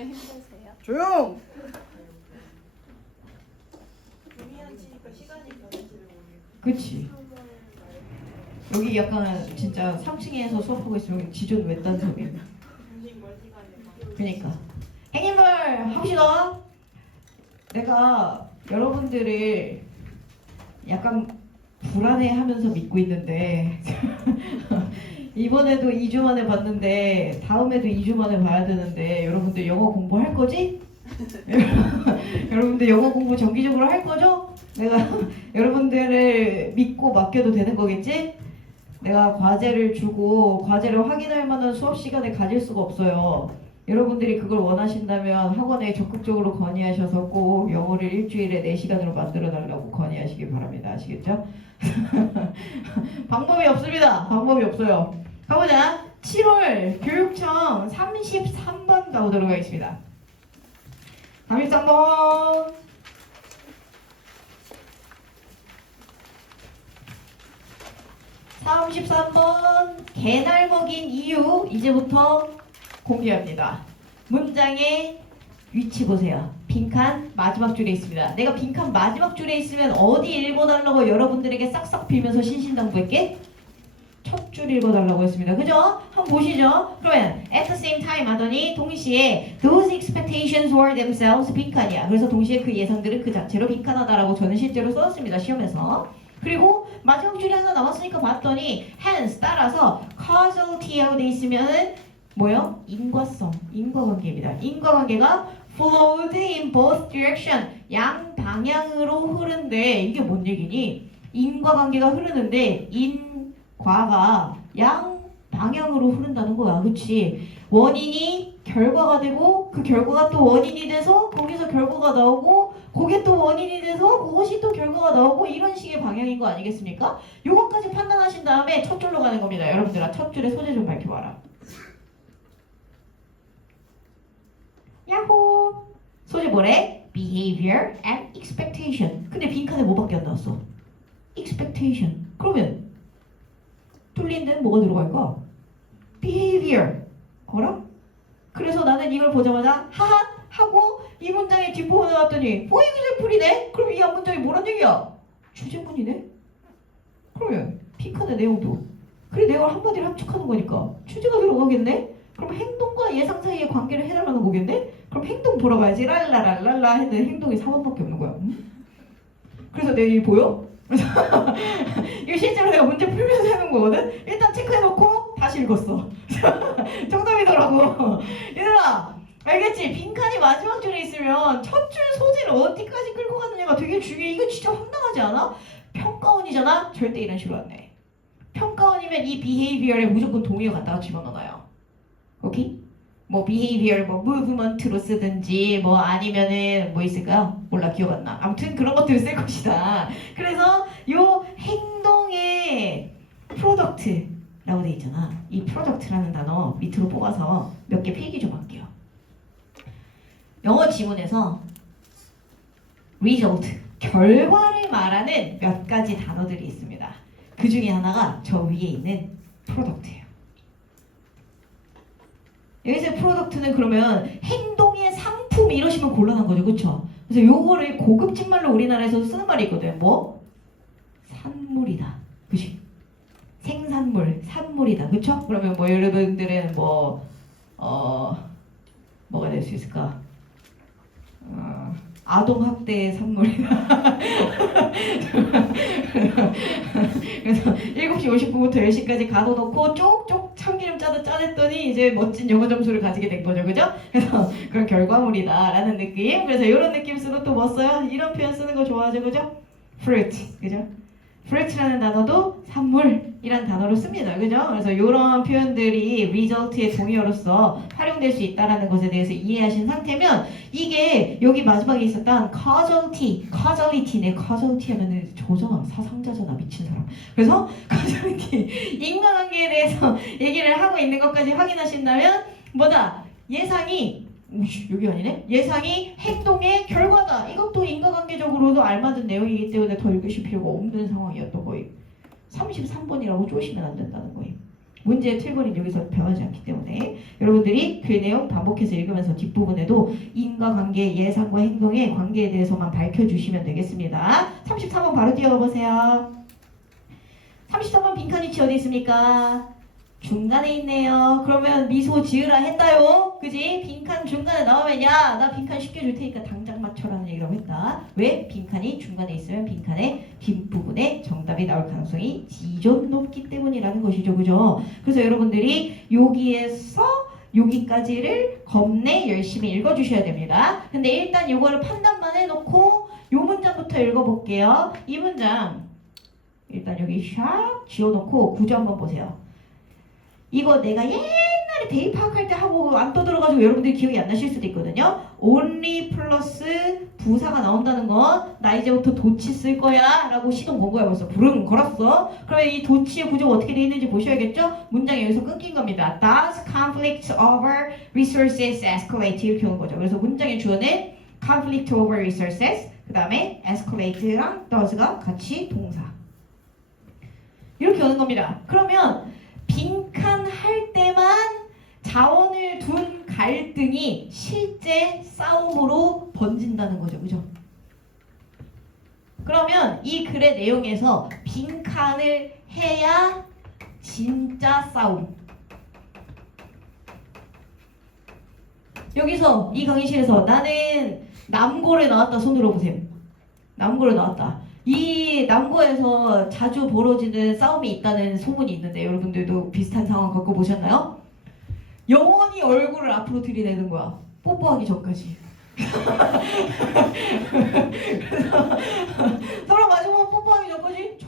힘드세요? 조용! 그치. 여기 약간 진짜 3층에서 수업하고 있으면 여기 지존 외딴섬이야. 그니까 행님들 합시다. 내가 여러분들을 약간 불안해하면서 믿고 있는데 이번에도 2주 만에 봤는데 다음에도 2주 만에 봐야 되는데 여러분들 영어 공부할 거지? 여러분들 영어 공부 정기적으로 할 거죠? 내가 여러분들을 믿고 맡겨도 되는 거겠지? 내가 과제를 주고 과제를 확인할 만한 수업 시간을 가질 수가 없어요. 여러분들이 그걸 원하신다면 학원에 적극적으로 건의하셔서 꼭 영어를 일주일에 4시간으로 만들어 달라고 건의하시기 바랍니다. 아시겠죠? 방법이 없습니다. 방법이 없어요. 가보자. 7월 교육청 33번 가보도록 하겠습니다. 33번. 개날 먹인 이유 이제부터 공개합니다. 문장의 위치 보세요. 빈칸 마지막 줄에 있습니다. 내가 빈칸 마지막 줄에 있으면 어디 읽어달라고 여러분들에게 싹싹 빌면서 신신당부했게? 첫 줄 읽어달라고 했습니다. 그죠? 한번 보시죠. 그러면 at the same time 하더니 동시에 those expectations were themselves 빈칸이야. 그래서 동시에 그 예상들은 그 자체로 빈칸하다라고 저는 실제로 써왔습니다. 시험에서. 그리고 마지막 줄이 하나 남았으니까 봤더니 hence 따라서 causalty하고 돼 있으면은 뭐요? 인과성, 인과관계입니다. 인과관계가 flowed in both direction, 양 방향으로 흐른데 이게 뭔 얘기니? 인과관계가 흐르는데 인과가 양 방향으로 흐른다는 거야. 그치? 원인이 결과가 되고 그 결과가 또 원인이 돼서 거기서 결과가 나오고 그게 또 원인이 돼서 그것이 또 결과가 나오고 이런 식의 방향인 거 아니겠습니까? 요것까지 판단하신 다음에 첫 줄로 가는 겁니다. 여러분들아 첫 줄의 소재 좀 밝혀봐라. 야호! 소재 뭐래? behavior and expectation. 근데 빈칸에 뭐밖에 안 나왔어? expectation. 그러면 뚫린 데는 뭐가 들어갈까? behavior. 어라? 그래서 나는 이걸 보자마자 하하! 하고 이 문장의 뒷부분에 왔더니 for example이네? 그럼 이 앞문장이 뭐란 얘기야? 주제문이네? 그러면 빈칸의 내용도 그 내용을 한마디로 합축하는 거니까 주제가 들어가겠네? 그럼 행동과 예상 사이의 관계를 해달라는 거겠네? 그럼 행동 돌아가야지. 랄라랄랄라 했는데 행동이 4번밖에 없는 거야. 그래서 내가 이 보여? 이거 실제로 내가 문제 풀면서 해놓은 거거든? 일단 체크해놓고 다시 읽었어. 정답이더라고. 얘들아 알겠지? 빈칸이 마지막 줄에 있으면 첫 줄 소재를 어디까지 끌고 가느냐가 되게 중요해. 이거 진짜 황당하지 않아? 평가원이잖아? 절대 이런 식으로 안 해. 평가원이면 이 behavior에 무조건 동의어 갖다가 집어넣어요. 오케이? 뭐 behavior, 뭐 movement로 쓰든지 뭐 아니면은 뭐 있을까요? 몰라 기억 안 나. 아무튼 그런 것들을 쓸 것이다. 그래서 요 행동의 product라고 돼 있잖아. 이 product라는 단어 밑으로 뽑아서 몇 개 필기 좀 할게요. 영어 지문에서 result, 결과를 말하는 몇 가지 단어들이 있습니다. 그 중에 하나가 저 위에 있는 product예요. 여기서 프로덕트는 그러면 행동의 상품 이러시면 곤란한 거죠. 그쵸? 그래서 요거를 고급진 말로 우리나라에서 쓰는 말이 있거든. 뭐? 산물이다. 그치? 생산물, 산물이다. 그쵸? 그러면 뭐 여러분들은 뭐 뭐가 될 수 있을까? 아동학대의 산물이다. 그래서 7시 50분부터 10시까지 가둬놓고 쪽쪽 참기름 짜냈더니 이제 멋진 영어 점수를 가지게 된 거죠. 그죠? 그래서 그런 결과물이다 라는 느낌. 그래서 이런 느낌 쓰고 또 뭐 써요? 이런 표현 쓰는 거 좋아하죠. 그죠? fruit. 그죠? fruit라는 단어도 산물이란 단어로 씁니다. 그죠? 그래서 이런 표현들이 result의 동의어로서 활용될 수 있다는 것에 대해서 이해하신 상태면 이게 여기 마지막에 있었던 causality네. causality 하면은 저잖아. 사상자잖아. 미친 사람. 그래서 causality, 인과관계에 대해서 얘기를 하고 있는 것까지 확인하신다면 뭐다? 예상이 여기 아니네? 예상이 행동의 결과다. 이것도 인과관계적으로도 알맞은 내용이기 때문에 더 읽으실 필요가 없는 상황이었던 거예요. 33번이라고 쪼시면 안 된다는 거예요. 문제의 틀거리는 여기서 변하지 않기 때문에 여러분들이 그 내용 반복해서 읽으면서 뒷부분에도 인과관계, 예상과 행동의 관계에 대해서만 밝혀주시면 되겠습니다. 34번 바로 뛰어보세요. 34번 빈칸 위치 어디 있습니까? 중간에 있네요. 그러면 미소 지으라 했다요. 그지? 빈칸 중간에 나오면 야, 나 빈칸 쉽게 줄 테니까 당장 맞춰라는 얘기라고 했다. 왜? 빈칸이 중간에 있으면 빈칸의 뒷부분에 정답이 나올 가능성이 지존 높기 때문이라는 것이죠. 그죠? 그래서 여러분들이 여기에서 여기까지를 겁내 열심히 읽어주셔야 됩니다. 근데 일단 이거를 판단만 해놓고 이 문장부터 읽어볼게요. 이 문장 일단 여기 샥 지워놓고 구조 한번 보세요. 이거 내가 옛날에 대입학할 때 하고 안 떠들어가지고 여러분들이 기억이 안 나실 수도 있거든요. only 플러스 부사가 나온다는 건 나 이제부터 도치 쓸 거야 라고 시동 건 거야. 벌써 부릉 걸었어. 그러면 이 도치의 구조가 어떻게 되어 있는지 보셔야겠죠? 문장이 여기서 끊긴 겁니다. Does conflict over resources escalate? 이렇게 오는 거죠. 그래서 문장의 주어는 conflict over resources, 그 다음에 escalate랑 does가 같이 동사. 이렇게 오는 겁니다. 그러면 빈칸 할 때만 자원을 둔 갈등이 실제 싸움으로 번진다는 거죠. 그죠? 그러면 이 글의 내용에서 빈칸을 해야 진짜 싸움. 여기서 이 강의실에서 나는 남고를 나왔다 손 들어보세요. 남고를 나왔다. 이 남고에서 자주 벌어지는 싸움이 있다는 소문이 있는데 여러분들도 비슷한 상황 겪어보셨나요? 영원히 얼굴을 앞으로 들이대는 거야. 뽀뽀하기 전까지. 그래서 서로 마주보고 뽀뽀하기 전까지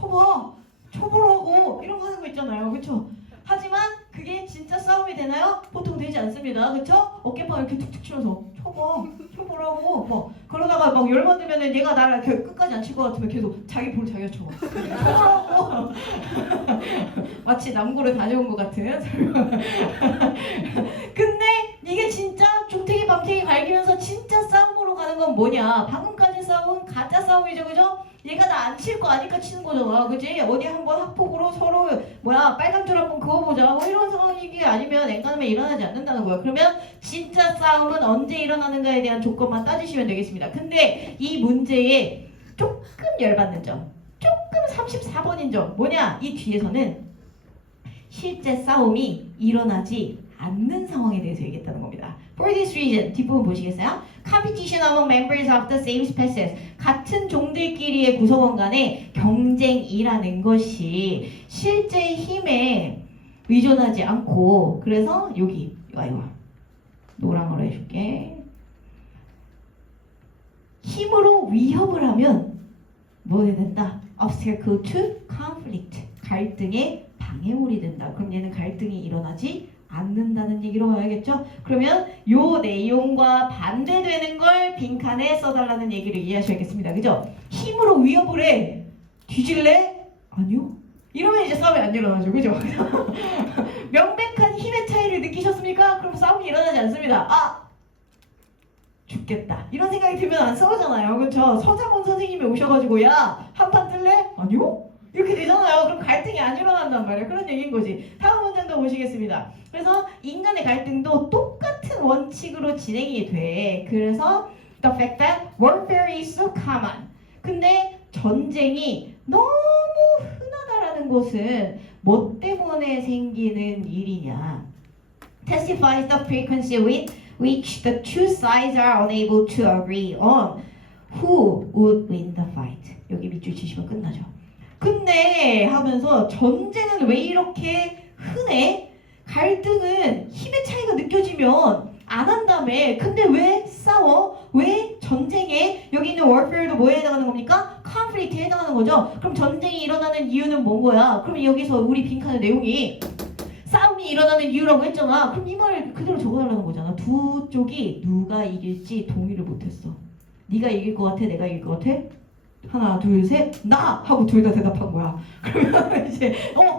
쳐보라고 이런 거 하는 거 있잖아요. 그쵸? 하지만 그게 진짜 싸움이 되나요? 보통 되지 않습니다. 그쵸? 어깨빵 이렇게 툭툭 치면서 쳐보라고 뭐 그러다가 막 열받으면은 얘가 나를 끝까지 안 칠 것 같으면 계속 자기 볼 자기가 쳐보라고 마치 남고를 다녀온 것 같은 근데 이게 진짜 중태기 밤태기 갈기면서 진짜 싸움으로 가는 건 뭐냐? 방금까지 싸움은 가짜 싸움이죠. 그죠? 얘가 나 안 칠 거 아니까 치는 거잖아. 그지? 어디 한번 학폭으로 서로 빨간 줄 한번 그어보자 뭐 이런 상황이기 아니면 엔간하면 일어나지 않는다는 거야. 그러면 진짜 싸움은 언제 일어나는가에 대한 조건만 따지시면 되겠습니다. 근데 이 문제에 조금 열받는 점, 조금 34번인 점 뭐냐? 이 뒤에서는 실제 싸움이 일어나지 않는 상황에 대해서 얘기했다는 겁니다. For this reason, 뒷부분 보시겠어요? Competition among members of the same species. 같은 종들끼리의 구성원 간의 경쟁이라는 것이 실제 힘에 의존하지 않고 그래서 여기 이거 노랑으로 해줄게. 힘으로 위협을 하면 뭐 해야 된다? Obstacle to conflict. 갈등의 방해물이 된다. 그럼 얘는 갈등이 일어나지 않는다는 얘기로 봐야겠죠? 그러면 요 내용과 반대되는 걸 빈칸에 써달라는 얘기를 이해하셔야겠습니다. 그죠? 힘으로 위협을 해. 뒤질래? 아니요. 이러면 이제 싸움이 안 일어나죠. 그죠? 명백한 힘의 차이를 느끼셨습니까? 그럼 싸움이 일어나지 않습니다. 아! 죽겠다. 이런 생각이 들면 안 싸우잖아요. 그렇죠? 서장훈 선생님이 오셔가지고 야! 한판 뜰래? 아니요? 이렇게 되잖아요. 그럼 갈등이 안 일어난단 말이에요. 그런 얘기인 거지. 다음 문장도 보시겠습니다. 그래서 인간의 갈등도 똑같은 원칙으로 진행이 돼. 그래서 the fact that warfare is so common. 근데 전쟁이 너무 흔하다라는 것은 뭐 때문에 생기는 일이냐? Testifies the frequency with which the two sides are unable to agree on who would win the fight. 여기 밑줄 치시면 끝나죠. 근데 하면서 전쟁은 왜 이렇게 흔해? 갈등은 힘의 차이가 느껴지면 안 한다며. 근데 왜 싸워? 왜 전쟁에? 여기 있는 warfare도 뭐에 해당하는 겁니까? conflict에 해당하는 거죠. 그럼 전쟁이 일어나는 이유는 뭔 거야? 그럼 여기서 우리 빈칸의 내용이 싸움이 일어나는 이유라고 했잖아. 그럼 이 말을 그대로 적어달라는 거잖아. 두 쪽이 누가 이길지 동의를 못했어. 네가 이길 것 같아? 내가 이길 것 같아? 하나, 둘, 셋, 나! 하고 둘 다 대답한 거야. 그러면 이제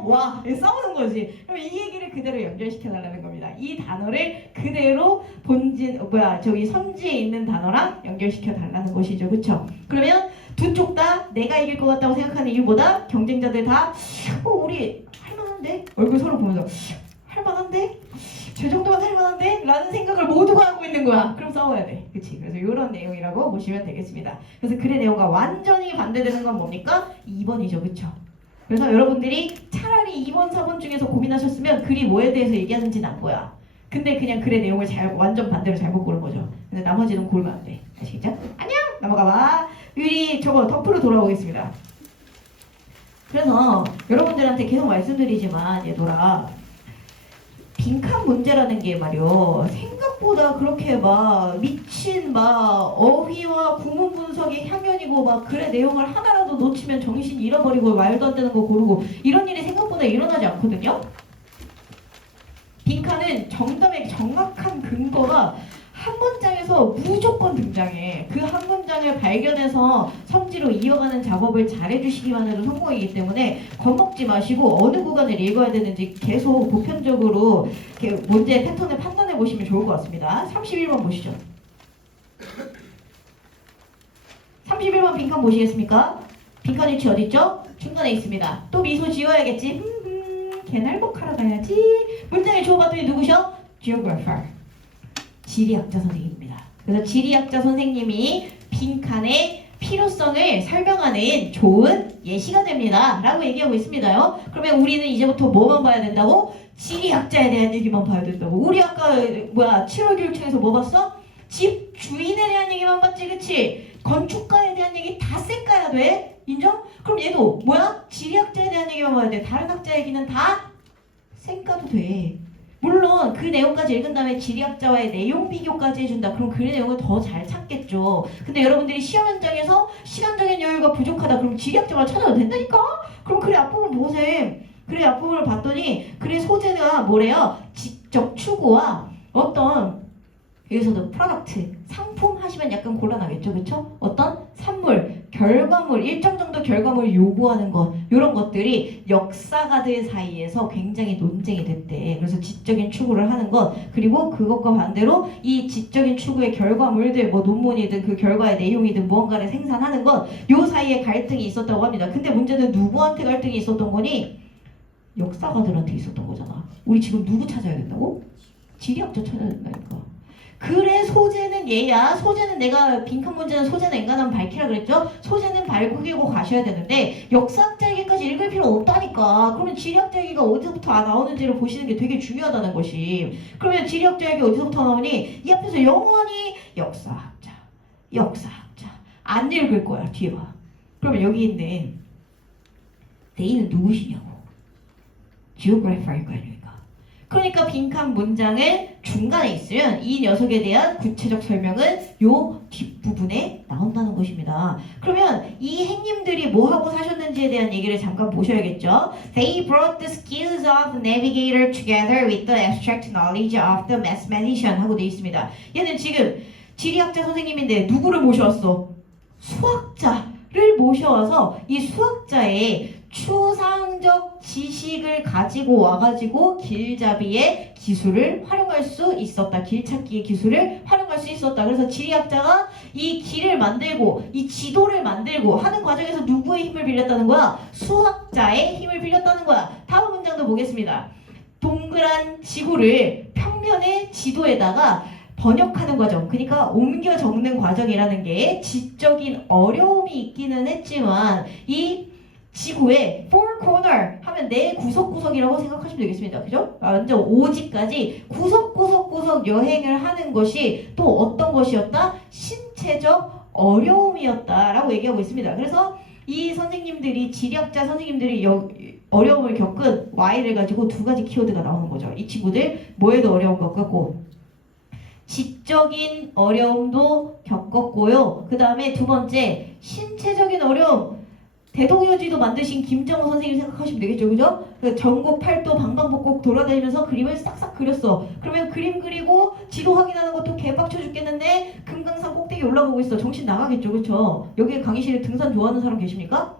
와! 싸우는 거지. 그럼 이 얘기를 그대로 연결시켜 달라는 겁니다. 이 단어를 그대로 본진, 선지에 있는 단어랑 연결시켜 달라는 것이죠. 그쵸? 그러면 두 쪽 다 내가 이길 것 같다고 생각하는 이유보다 경쟁자들 다 우리 할만한 할만한데? 얼굴 서로 보면서 할만한데? 저 정도면 할만한데? 라는 생각을 모두가 하고 있는 거야. 그럼 싸워야 돼. 그치? 그래서 이런 내용이라고 보시면 되겠습니다. 그래서 글의 내용과 완전히 반대되는 건 뭡니까? 2번이죠. 그쵸? 그래서 여러분들이 차라리 2번, 4번 중에서 고민하셨으면 글이 뭐에 대해서 얘기하는지는 안 보여. 근데 그냥 글의 내용을 완전 반대로 잘못 고른 거죠. 근데 나머지는 고르면 안 돼. 아시겠죠? 안녕! 넘어가봐. 우리 저거 덮으로 돌아오겠습니다. 그래서 여러분들한테 계속 말씀드리지만 얘들아, 빈칸 문제라는 게 말이요, 생각보다 그렇게 막 미친 막 어휘와 구문 분석의 향연이고 막 글의 내용을 하나라도 놓치면 정신 잃어버리고 말도 안 되는 거 고르고 이런 일이 생각보다 일어나지 않거든요. 빈칸은 정답의 정확한 근거가 한 문장에서 무조건 등장해. 그 한 문장을 발견해서 성지로 이어가는 작업을 잘해주시기만 해도 성공이기 때문에 겁먹지 마시고 어느 구간을 읽어야 되는지 계속 보편적으로 이렇게 문제의 패턴을 판단해 보시면 좋을 것 같습니다. 31번 보시죠. 31번 빈칸 보시겠습니까? 빈칸 위치 어디 있죠? 중간에 있습니다. 또 미소 지어야겠지? 개날복하러 가야지. 문장의 주어봤더니 누구셔? geographer. 지리학자 선생님입니다. 그래서 지리학자 선생님이 빈칸의 필요성을 설명하는 좋은 예시가 됩니다. 라고 얘기하고 있습니다요. 그러면 우리는 이제부터 뭐만 봐야 된다고? 지리학자에 대한 얘기만 봐야 된다고. 우리 아까 7월 교육청에서 뭐 봤어? 집 주인에 대한 얘기만 봤지, 그치? 건축가에 대한 얘기 다 쌩까야 돼. 인정? 그럼 얘도 뭐야? 지리학자에 대한 얘기만 봐야 돼. 다른 학자 얘기는 다 쌩까도 돼. 물론 그 내용까지 읽은 다음에 지리학자와의 내용 비교까지 해준다. 그럼 그 내용을 더 잘 찾겠죠. 근데 여러분들이 시험 현장에서 시간적인 여유가 부족하다. 그럼 지리학자만 찾아도 된다니까? 그럼 글의 앞부분 보세요. 글의 앞부분을 봤더니 글의 소재가 뭐래요? 지적 추구와 어떤 여기서도 프로덕트, 상품 하시면 약간 곤란하겠죠, 그렇죠? 어떤 산물, 결과물, 일정 정도 결과물을 요구하는 것, 이런 것들이 역사가들 사이에서 굉장히 논쟁이 됐대. 그래서 지적인 추구를 하는 것, 그리고 그것과 반대로 이 지적인 추구의 결과물들, 뭐 논문이든 그 결과의 내용이든 무언가를 생산하는 것, 요 사이에 갈등이 있었다고 합니다. 근데 문제는 누구한테 갈등이 있었던 거니? 역사가들한테 있었던 거잖아. 우리 지금 누구 찾아야 된다고? 지리학자 찾아야 된다니까. 글의 소재는 얘야. 소재는 내가 빈칸 문제는 소재는 엔간하면 밝히라 그랬죠? 소재는 밝히고 가셔야 되는데 역사학자 얘기까지 읽을 필요 없다니까. 그러면 지리학자 얘기가 어디서부터 나오는지를 보시는 게 되게 중요하다는 것이. 그러면 지리학자 얘기 어디서부터 나오니? 이 앞에서 영원히 역사학자 안 읽을 거야. 뒤에 봐. 그러면 여기 있는 대인은 누구시냐고. geographer일 거 아닙니까? 그러니까 빈칸 문장은 중간에 있으면 이 녀석에 대한 구체적 설명은 요 뒷부분에 나온다는 것입니다. 그러면 이 행님들이 뭐 하고 사셨는지에 대한 얘기를 잠깐 보셔야겠죠. They brought the skills of navigator together with the abstract knowledge of the mathematician 하고 돼 있습니다. 얘는 지금 지리학자 선생님인데 누구를 모셔왔어? 수학자를 모셔와서 이 수학자의 추상적 지식을 가지고 와가지고 길잡이의 기술을 활용할 수 있었다. 길찾기의 기술을 활용할 수 있었다. 그래서 지리학자가 이 길을 만들고 이 지도를 만들고 하는 과정에서 누구의 힘을 빌렸다는 거야? 수학자의 힘을 빌렸다는 거야. 다음 문장도 보겠습니다. 동그란 지구를 평면의 지도에다가 번역하는 과정, 그러니까 옮겨 적는 과정이라는 게 지적인 어려움이 있기는 했지만 이 지구의 four corner 하면 네 구석구석이라고 생각하시면 되겠습니다. 그죠? 완전 오지까지 구석구석 여행을 하는 것이 또 어떤 것이었다? 신체적 어려움이었다라고 얘기하고 있습니다. 그래서 이 선생님들이 지리학자 선생님들이 어려움을 겪은 Y를 가지고 두 가지 키워드가 나오는 거죠. 이 친구들 뭐에도 어려움 겪었고 지적인 어려움도 겪었고요. 그 다음에 두 번째 신체적인 어려움. 대동여지도 만드신 김정우 선생님 생각하시면 되겠죠, 그죠? 전국 팔도 방방곡곡 돌아다니면서 그림을 싹싹 그렸어. 그러면 그림 그리고 지도 확인하는 것도 개빡쳐 죽겠는데 금강산 꼭대기 올라가고 있어. 정신 나가겠죠, 그쵸? 여기 강의실에 등산 좋아하는 사람 계십니까?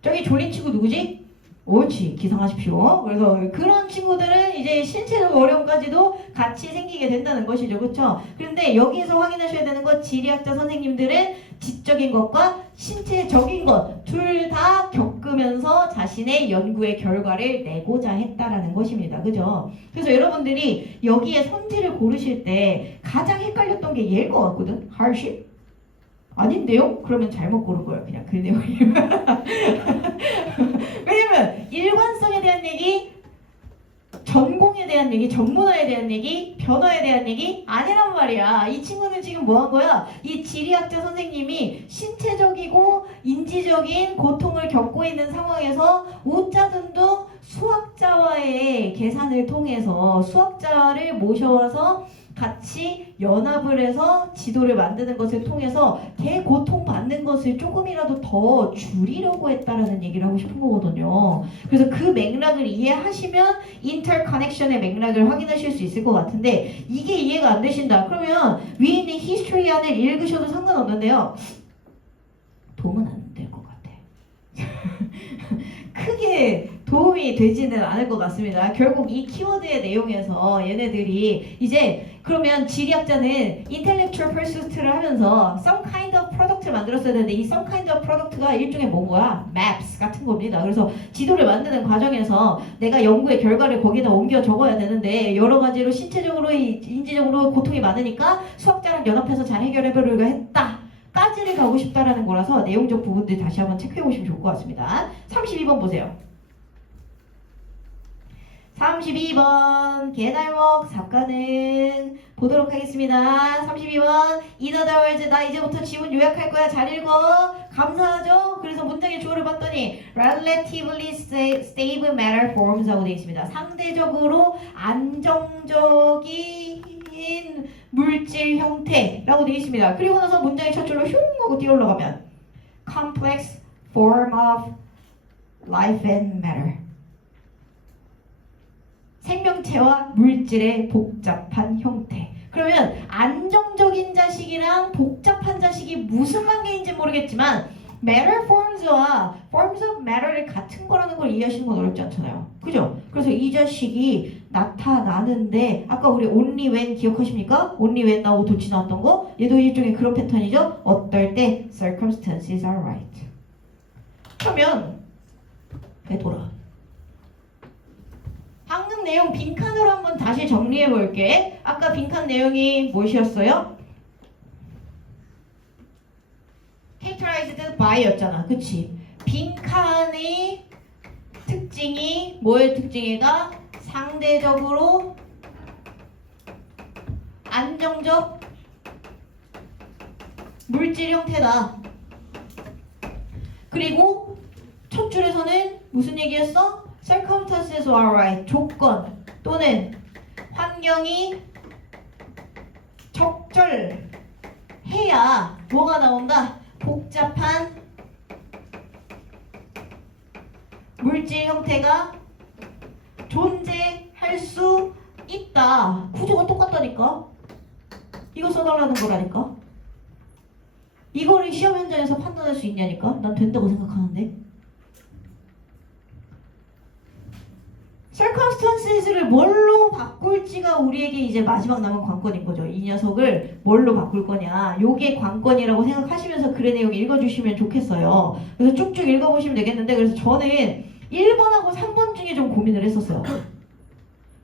저기 졸린 친구 누구지? 옳지, 기상하십시오. 그래서 그런 친구들은 이제 신체적 어려움까지도 같이 생기게 된다는 것이죠, 그렇죠? 그런데 여기에서 확인하셔야 되는 것, 지리학자 선생님들은 지적인 것과 신체적인 것 둘 다 겪으면서 자신의 연구의 결과를 내고자 했다라는 것입니다. 그죠? 그래서 여러분들이 여기에 선지를 고르실 때 가장 헷갈렸던 게 얘일 것 같거든. hardship? 아닌데요? 그러면 잘못 고른 거예요. 그냥 그 내용이. 왜냐면 일관성에 대한 얘기, 전공에 대한 얘기, 전문화에 대한 얘기, 변화에 대한 얘기 아니란 말이야. 이 친구는 지금 뭐 한 거야? 이 지리학자 선생님이 신체적이고 인지적인 고통을 겪고 있는 상황에서 우짜둔둥 수학자와의 계산을 통해서 수학자를 모셔와서 같이 연합을 해서 지도를 만드는 것을 통해서 걔 고통받는 것을 조금이라도 더 줄이려고 했다라는 얘기를 하고 싶은 거거든요. 그래서 그 맥락을 이해하시면 인터커넥션의 맥락을 확인하실 수 있을 것 같은데 이게 이해가 안 되신다. 그러면 위에 있는 히스토리 안을 읽으셔도 상관없는데요. 도움은 안 될 것 같아. 크게 도움이 되지는 않을 것 같습니다. 결국 이 키워드의 내용에서 얘네들이 이제 그러면 지리학자는 intellectual pursuit를 하면서 some kind of product를 만들었어야 되는데 이 some kind of product가 일종의 뭔 거야? maps 같은 겁니다. 그래서 지도를 만드는 과정에서 내가 연구의 결과를 거기다 옮겨 적어야 되는데 여러 가지로 신체적으로 인지적으로 고통이 많으니까 수학자랑 연합해서 잘 해결해보려고 했다. 까지를 가고 싶다라는 거라서 내용적 부분들 다시 한번 체크해 보시면 좋을 것 같습니다. 32번 보세요. 32번 개달목 삽가능 보도록 하겠습니다. 32번 In other words 나 이제부터 지문 요약할 거야. 잘 읽어. 감사하죠? 그래서 문장의 주어를 봤더니 relatively stable matter forms 하고 되어 있습니다. 상대적으로 안정적인 물질 형태라고 되어 있습니다. 그리고 나서 문장의 첫 줄로 슝 하고 뛰어 올라가면 complex form of life and matter 생명체와 물질의 복잡한 형태. 그러면 안정적인 자식이랑 복잡한 자식이 무슨 관계인지 모르겠지만 matter forms와 forms of matter를 같은 거라는 걸 이해하시는 건 어렵지 않잖아요. 그죠? 그래서 이 자식이 나타나는데 아까 우리 only when 기억하십니까? only when 나오고 도치 나왔던 거 얘도 일종의 그런 패턴이죠. 어떨 때 circumstances are right. 그러면 되돌아. 방금 내용 빈칸으로 한번 다시 정리해 볼게. 아까 빈칸 내용이 무엇이었어요? characterized by 였잖아. 그치? 빈칸의 특징이 뭐의 특징이다? 상대적으로 안정적 물질 형태다. 그리고 첫 줄에서는 무슨 얘기였어? circumstances are right. 조건 또는 환경이 적절해야 뭐가 나온다? 복잡한 물질 형태가 존재할 수 있다. 구조가 똑같다니까. 이거 써달라는 거라니까. 이거를 시험 현장에서 판단할 수 있냐니까. 난 된다고 생각하는데. circumstances를 뭘로 바꿀지가 우리에게 이제 마지막 남은 관건인 거죠. 이 녀석을 뭘로 바꿀 거냐. 요게 관건이라고 생각하시면서 글의 내용 읽어주시면 좋겠어요. 그래서 쭉쭉 읽어보시면 되겠는데 그래서 저는 1번하고 3번 중에 좀 고민을 했었어요.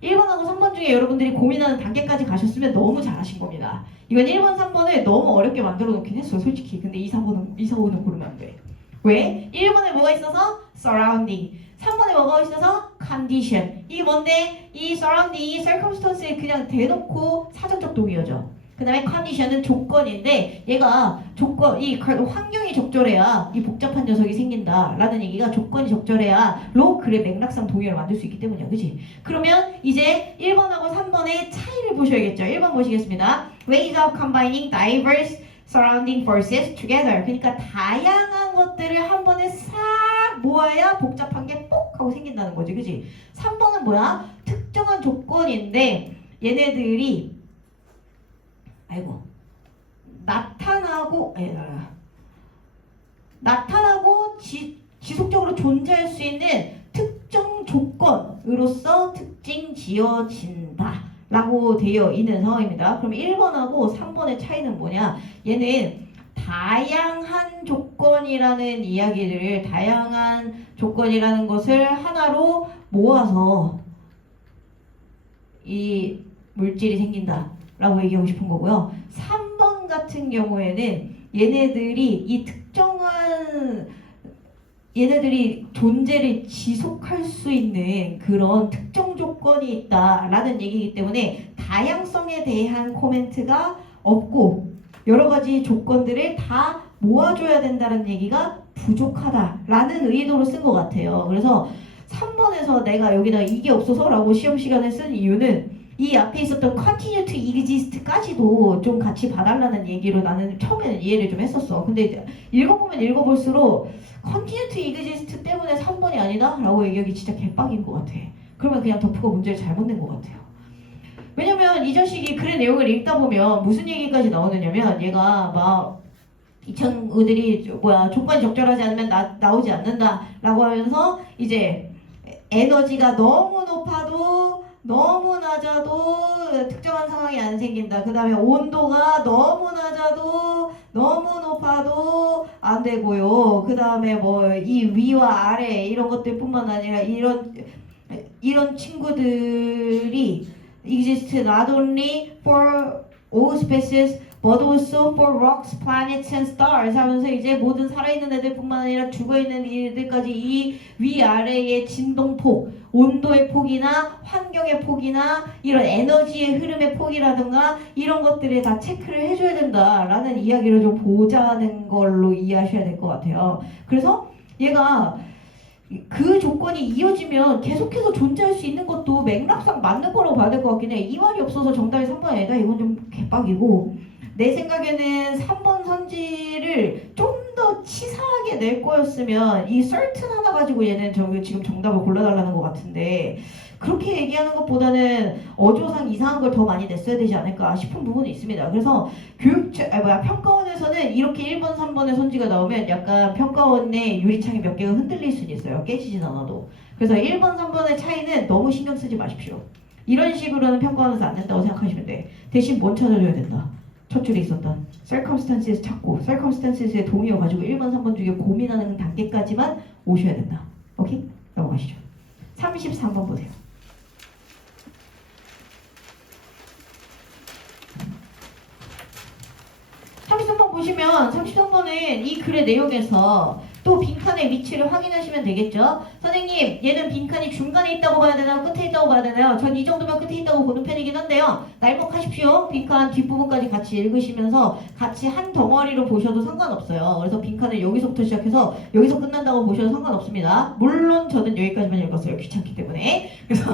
1번하고 3번 중에 여러분들이 고민하는 단계까지 가셨으면 너무 잘하신 겁니다. 이건 1번, 3번을 너무 어렵게 만들어 놓긴 했어요. 솔직히. 근데 2, 4번은 고르면 안 돼. 왜? 1번에 뭐가 있어서? surrounding. 3번에 뭐가 있어서? condition. 이게 뭔데? 이 surrounding, 이 circumstance에 그냥 대놓고 사전적 동의어죠. 그 다음에 condition은 조건인데 얘가 조건, 이 환경이 적절해야 이 복잡한 녀석이 생긴다 라는 얘기가 조건이 적절해야 로 글의 맥락상 동의어를 만들 수 있기 때문이야. 그치? 그러면 이제 1번하고 3번의 차이를 보셔야겠죠. 1번 보시겠습니다. Ways of combining diverse surrounding forces together. 그러니까 다양한 것들을 한 번에 싹 모아야 복잡한 게 뽁 하고 생긴다는 거지. 그치? 3번은 뭐야? 특정한 조건인데 얘네들이 나타나고 지속적으로 존재할 수 있는 특정 조건으로서 특징 지어진다 라고 되어 있는 상황입니다. 그럼 1번하고 3번의 차이는 뭐냐? 얘는 다양한 조건이라는 이야기를 다양한 조건이라는 것을 하나로 모아서 이 물질이 생긴다 라고 얘기하고 싶은 거고요. 3번 같은 경우에는 얘네들이 존재를 지속할 수 있는 그런 특정 조건이 있다라는 얘기이기 때문에 다양성에 대한 코멘트가 없고 여러 가지 조건들을 다 모아줘야 된다는 얘기가 부족하다라는 의도로 쓴 것 같아요. 그래서 3번에서 내가 여기다 이게 없어서 라고 시험 시간에 쓴 이유는 이 앞에 있었던 continue to exist까지도 좀 같이 봐달라는 얘기로 나는 처음에는 이해를 좀 했었어. 근데 읽어보면 읽어볼수록 continue to exist 때문에 3번이 아니다? 라고 얘기하기 진짜 개빡인 것 같아. 그러면 그냥 덕후가 문제를 잘못 낸 것 같아요. 왜냐면 이 자식이 글의 내용을 읽다 보면 무슨 얘기까지 나오느냐면 얘가 막 이 친구들이 조건이 적절하지 않으면 나오지 않는다 라고 하면서 이제 에너지가 너무 높아도 너무 낮아도 특정한 상황이 안 생긴다. 그 다음에 온도가 너무 낮아도 너무 높아도 안 되고요. 그 다음에 뭐 이 위와 아래 이런 것들 뿐만 아니라 이런 친구들이 exist not only for all species but also for rocks, planets and stars 하면서 이제 모든 살아있는 애들뿐만 아니라 죽어있는 애들까지 이 위아래의 진동폭, 온도의 폭이나 환경의 폭이나 이런 에너지의 흐름의 폭이라든가 이런 것들을 다 체크를 해줘야 된다라는 이야기를 좀 보자는 걸로 이해하셔야 될 것 같아요. 그래서 얘가 그 조건이 이어지면 계속해서 존재할 수 있는 것도 맥락상 맞는 거라고 봐야 될 것 같긴 해. 이 말이 없어서 정답이 3번이 아니다. 이건 좀 개빡이고 내 생각에는 3번 선지를 좀 더 치사하게 낼 거였으면 이 certain 하나 가지고 얘는 지금 정답을 골라달라는 것 같은데 그렇게 얘기하는 것보다는 어조상 이상한 걸 더 많이 냈어야 되지 않을까 싶은 부분이 있습니다. 그래서 평가원에서는 이렇게 1번, 3번의 선지가 나오면 약간 평가원의 유리창이 몇 개가 흔들릴 수는 있어요. 깨지진 않아도. 그래서 1번, 3번의 차이는 너무 신경 쓰지 마십시오. 이런 식으로는 평가원에서 안 된다고 생각하시면 돼. 대신 뭔 찾아줘야 된다. 첫 줄에 있었던 circumstances 찾고 circumstances에 동의어 가지고 1번, 3번 중에 고민하는 단계까지만 오셔야 된다. 오케이? 넘어가시죠. 33번 보세요. 33번 보시면 33번은 이 글의 내용에서 또 빈칸의 위치를 확인하시면 되겠죠. 선생님 얘는 빈칸이 중간에 있다고 봐야 되나요? 끝에 있다고 봐야 되나요? 전 이 정도면 끝에 있다고 보는 편이긴 한데요. 날먹하십시오. 빈칸 뒷부분까지 같이 읽으시면서 같이 한 덩어리로 보셔도 상관없어요. 그래서 빈칸을 여기서부터 시작해서 여기서 끝난다고 보셔도 상관없습니다. 물론 저는 여기까지만 읽었어요. 귀찮기 때문에. 그래서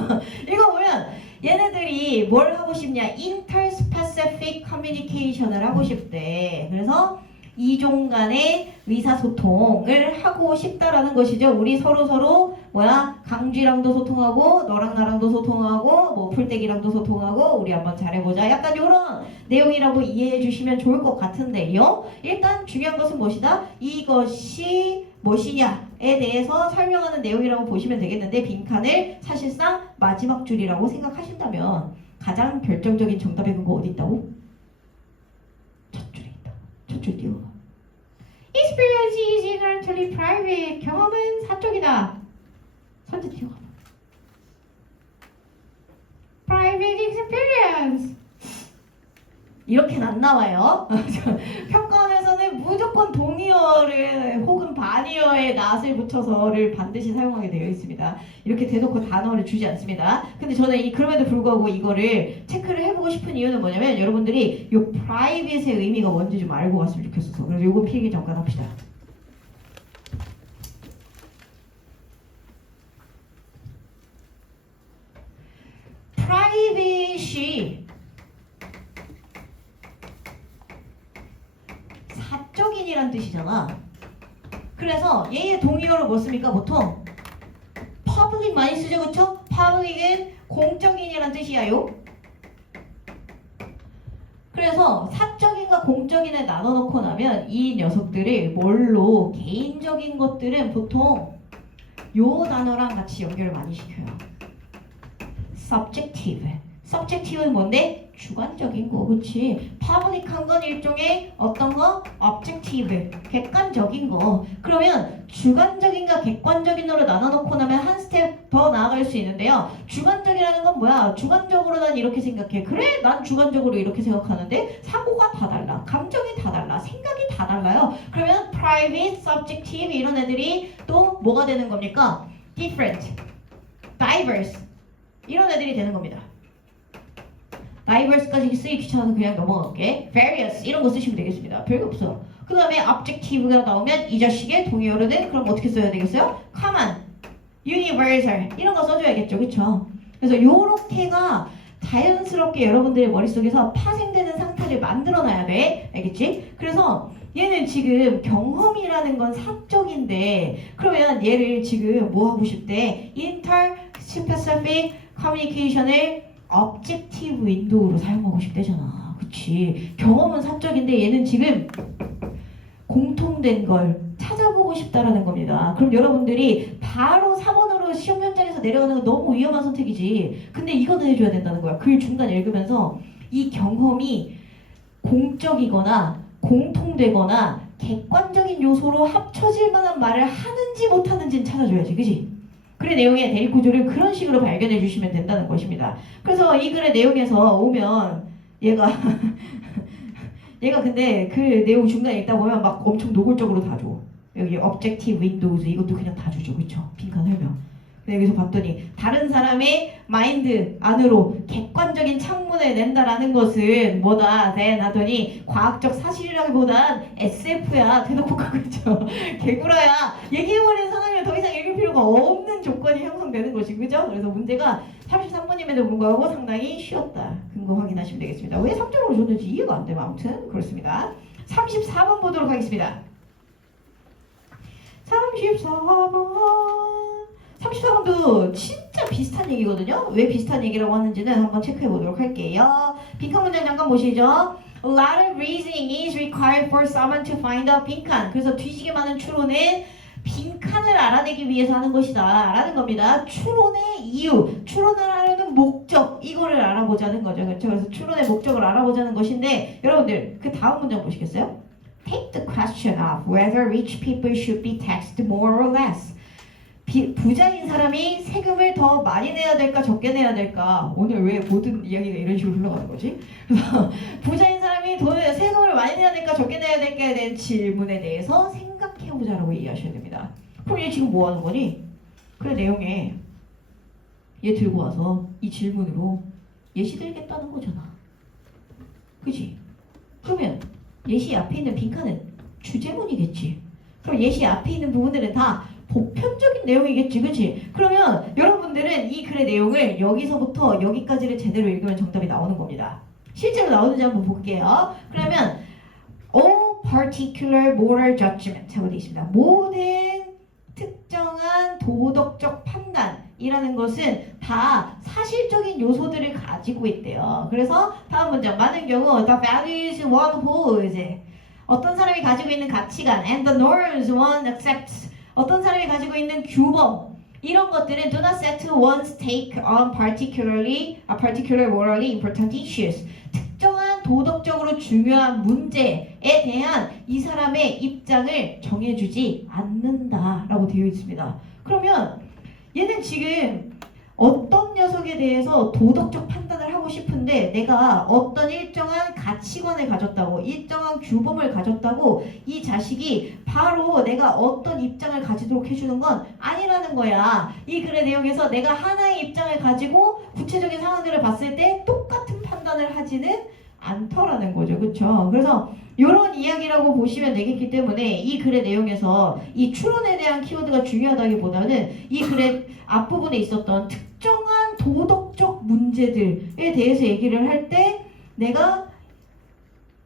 읽어보면 얘네들이 뭘 하고 싶냐? Interspecific Communication을 하고 싶대. 그래서 이종 간의 의사소통을 하고 싶다라는 것이죠. 우리 서로 강쥐랑도 소통하고 너랑 나랑도 소통하고 뭐 풀떼기랑도 소통하고 우리 한번 잘해보자. 약간 이런 내용이라고 이해해 주시면 좋을 것 같은데요. 일단 중요한 것은 무엇이다? 이것이 무엇이냐에 대해서 설명하는 내용이라고 보시면 되겠는데 빈칸을 사실상 마지막 줄이라고 생각하신다면 가장 결정적인 정답의 근거 어디 있다고? 첫 줄에 있다. 첫 줄 띄워. Experience is inherently private. 경험은 사적이다. 선제 띄워. Private experience. 이렇게는 안 나와요. 평가원에서는 무조건 동의어를 혹은 반의어에 낫을 붙여서를 반드시 사용하게 되어 있습니다. 이렇게 대놓고 단어를 주지 않습니다. 근데 저는 그럼에도 불구하고 이거를 체크를 해보고 싶은 이유는 뭐냐면 여러분들이 이 private의 의미가 뭔지 좀 알고 갔으면 좋겠어서 그래서 이거 필기 잠깐 합시다. privacy 사적인이란 뜻이잖아. 그래서 얘의 동의어로 뭐 씁니까? 보통 public 많이 쓰죠, 그쵸? public은 공적인이란 뜻이야요. 그래서 사적인과 공적인을 나눠놓고 나면 이 녀석들을 뭘로 개인적인 것들은 보통 요 단어랑 같이 연결을 많이 시켜요. subjective, subjective는 뭔데? 주관적인 거, 그치? public한 건 일종의 어떤 거? objective, 객관적인 거. 그러면 주관적인가 객관적인으로 나눠놓고 나면 한 스텝 더 나아갈 수 있는데요. 주관적이라는 건 뭐야? 주관적으로 난 이렇게 생각해. 그래? 난 주관적으로 이렇게 생각하는데 사고가 다 달라. 감정이 다 달라. 생각이 다 달라요. 그러면 private, subjective 이런 애들이 또 뭐가 되는 겁니까? different, diverse 이런 애들이 되는 겁니다. diverse까지 쓰기 귀찮아서 그냥 넘어갈게. various 이런 거 쓰시면 되겠습니다. 별게 없어. 그 다음에 objective가 나오면 이 자식의 동의어로는 그럼 어떻게 써야 되겠어요? common, universal 이런 거 써줘야겠죠. 그쵸? 그래서 요렇게가 자연스럽게 여러분들의 머릿속에서 파생되는 상태를 만들어놔야 돼. 알겠지? 그래서 얘는 지금 경험이라는 건 사적인데 그러면 얘를 지금 뭐 하고 싶대? interspecific communication을 objective 윈도우로 사용하고 싶대잖아. 그치? 경험은 사적인데 얘는 지금 공통된 걸 찾아보고 싶다라는 겁니다. 그럼 여러분들이 바로 4번으로 시험 현장에서 내려가는 건 너무 위험한 선택이지. 근데 이거는 해줘야 된다는 거야. 글 중간 읽으면서 이 경험이 공적이거나 공통되거나 객관적인 요소로 합쳐질 만한 말을 하는지 못하는지는 찾아줘야지. 그지? 글의 내용의 대립 구조를 그런 식으로 발견해 주시면 된다는 것입니다. 그래서 이 글의 내용에서 오면 얘가 얘가 근데 그 내용 중간에 읽다 보면 막 엄청 노골적으로 다 줘. 여기 objective windows 이것도 그냥 다 주죠. 그쵸? 빈칸 설명. 근데 여기서 봤더니 다른 사람의 마인드 안으로 객관적인 창문을 낸다라는 것은 뭐다? 네, 하더니 과학적 사실이라기보단 SF야. 대놓고 가고 있죠. 개구라야. 얘기해버린 상황을 더 이상 읽을 필요가 없는 조건이 형성되는 것이 그죠? 그래서 문제가 33번임에도 불구하고 상당히 쉬웠다. 근거 확인하시면 되겠습니다. 왜 3점으로 줬는지 이해가 안 되면 아무튼 그렇습니다. 34번 보도록 하겠습니다. 34번도 진짜 비슷한 얘기거든요. 왜 비슷한 얘기라고 하는지는 한번 체크해 보도록 할게요. 빈칸 문장 잠깐 보시죠. A lot of reasoning is required for someone to find a 빈칸. 그래서 뒤지게 많은 추론은 빈칸을 알아내기 위해서 하는 것이다 라는 겁니다. 추론의 이유, 추론을 하려는 목적 이거를 알아보자는 거죠. 그렇죠? 그래서 추론의 목적을 알아보자는 것인데 여러분들 그 다음 문장 보시겠어요? Take the question of whether rich people should be taxed more or less. 부자인 사람이 세금을 더 많이 내야 될까 적게 내야 될까? 오늘 왜 모든 이야기가 이런 식으로 흘러가는 거지? 그래서 부자인 사람이 세금을 많이 내야 될까 적게 내야 될까에 대한 질문에 대해서 생각해보자라고 이해하셔야 됩니다. 그럼 얘 지금 뭐 하는 거니? 그래 내용에 얘 들고 와서 이 질문으로 예시 들겠다는 거잖아. 그치? 그러면 예시 앞에 있는 빈칸은 주제문이겠지. 그럼 예시 앞에 있는 부분들은 다 보편적인 내용이겠지. 그치? 그러면 여러분들은 이 글의 내용을 여기서부터 여기까지를 제대로 읽으면 정답이 나오는 겁니다. 실제로 나오는지 한번 볼게요. 그러면 all particular moral judgment 하고 되어 있습니다. 모든 특정한 도덕적 판단이라는 것은 다 사실적인 요소들을 가지고 있대요. 그래서 다음 문장 많은 경우 the values one holds 어떤 사람이 가지고 있는 가치관 and the norms one accepts 어떤 사람이 가지고 있는 규범 이런 것들은 do not set one's take on particular morally important issues 특정한 도덕적으로 중요한 문제에 대한 이 사람의 입장을 정해주지 않는다라고 되어 있습니다. 그러면 얘는 지금 어떤 녀석에 대해서 도덕적 판단을 하고 싶은데 내가 어떤 일정한 가치관을 가졌다고 일정한 규범을 가졌다고 이 자식이 바로 내가 어떤 입장을 가지도록 해주는 건 아니라는 거야. 이 글의 내용에서 내가 하나의 입장을 가지고 구체적인 상황들을 봤을 때 똑같은 판단을 하지는 않더라는 거죠. 그렇죠? 그래서 이런 이야기라고 보시면 되겠기 때문에 이 글의 내용에서 이 추론에 대한 키워드가 중요하다기보다는 이 글의 앞부분에 있었던 특정한 도덕적 문제들에 대해서 얘기를 할 때 내가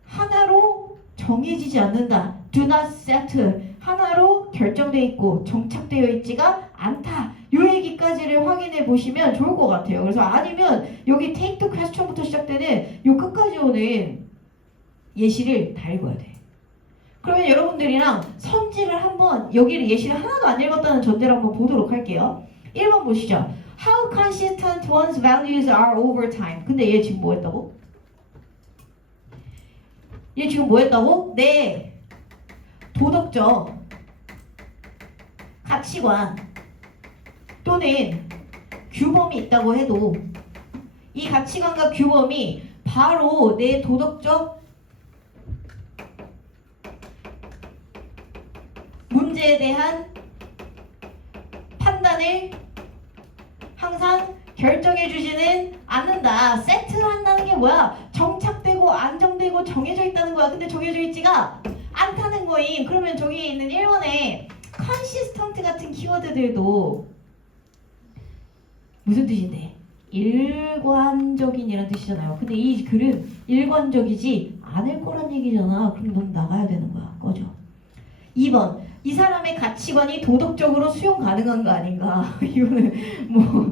하나로 정해지지 않는다. Do not set. 하나로 결정되어 있고 정착되어 있지가 않다. 이 얘기까지를 확인해 보시면 좋을 것 같아요. 그래서 아니면 여기 take the question부터 시작되는 요 끝까지 오는 예시를 다 읽어야 돼. 그러면 여러분들이랑 선지를 한번 여기를 예시를 하나도 안 읽었다는 전제로 한번 보도록 할게요. 1번 보시죠. How consistent one's values are over time. 근데 얘 지금 뭐 했다고? 얘 지금 뭐 했다고? 내 도덕적 가치관 또는 규범이 있다고 해도 이 가치관과 규범이 바로 내 도덕적 문제에 대한 판단을 항상 결정해주지는 않는다. 세트를 한다는 게 뭐야? 정착되고 안정되고 정해져 있다는 거야. 근데 정해져 있지가 않다는 거임. 그러면 저기 있는 1번에 consistent 같은 키워드들도 무슨 뜻인데? 일관적인 이란 뜻이잖아요. 근데 이 글은 일관적이지 않을 거란 얘기잖아. 그럼 넌 나가야 되는 거야. 꺼져. 2번. 이 사람의 가치관이 도덕적으로 수용 가능한 거 아닌가. 이거는 뭐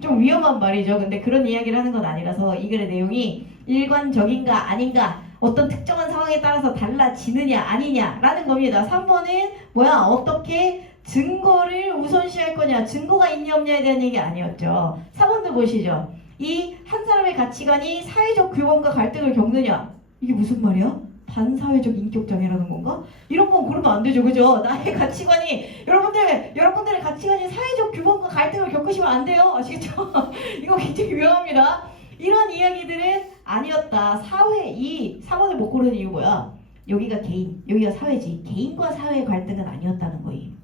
좀 위험한 말이죠. 근데 그런 이야기를 하는 건 아니라서 이 글의 내용이 일관적인가 아닌가 어떤 특정한 상황에 따라서 달라지느냐 아니냐라는 겁니다. 3번은 뭐야? 어떻게 증거를 우선시할 거냐, 증거가 있냐 없냐에 대한 얘기 아니었죠. 4번도 보시죠. 이 한 사람의 가치관이 사회적 규범과 갈등을 겪느냐, 이게 무슨 말이야? 반사회적 인격장애라는 건가? 이런 건 그러면 안 되죠, 그죠? 나의 가치관이 여러분들의 가치관이 사회적 규범과 갈등을 겪으시면 안 돼요, 아시겠죠? 이거 굉장히 위험합니다. 이런 이야기들은 아니었다. 사회, 이 4번을 못 고르는 이유 뭐야? 여기가 개인, 여기가 사회지. 개인과 사회의 갈등은 아니었다는 거임.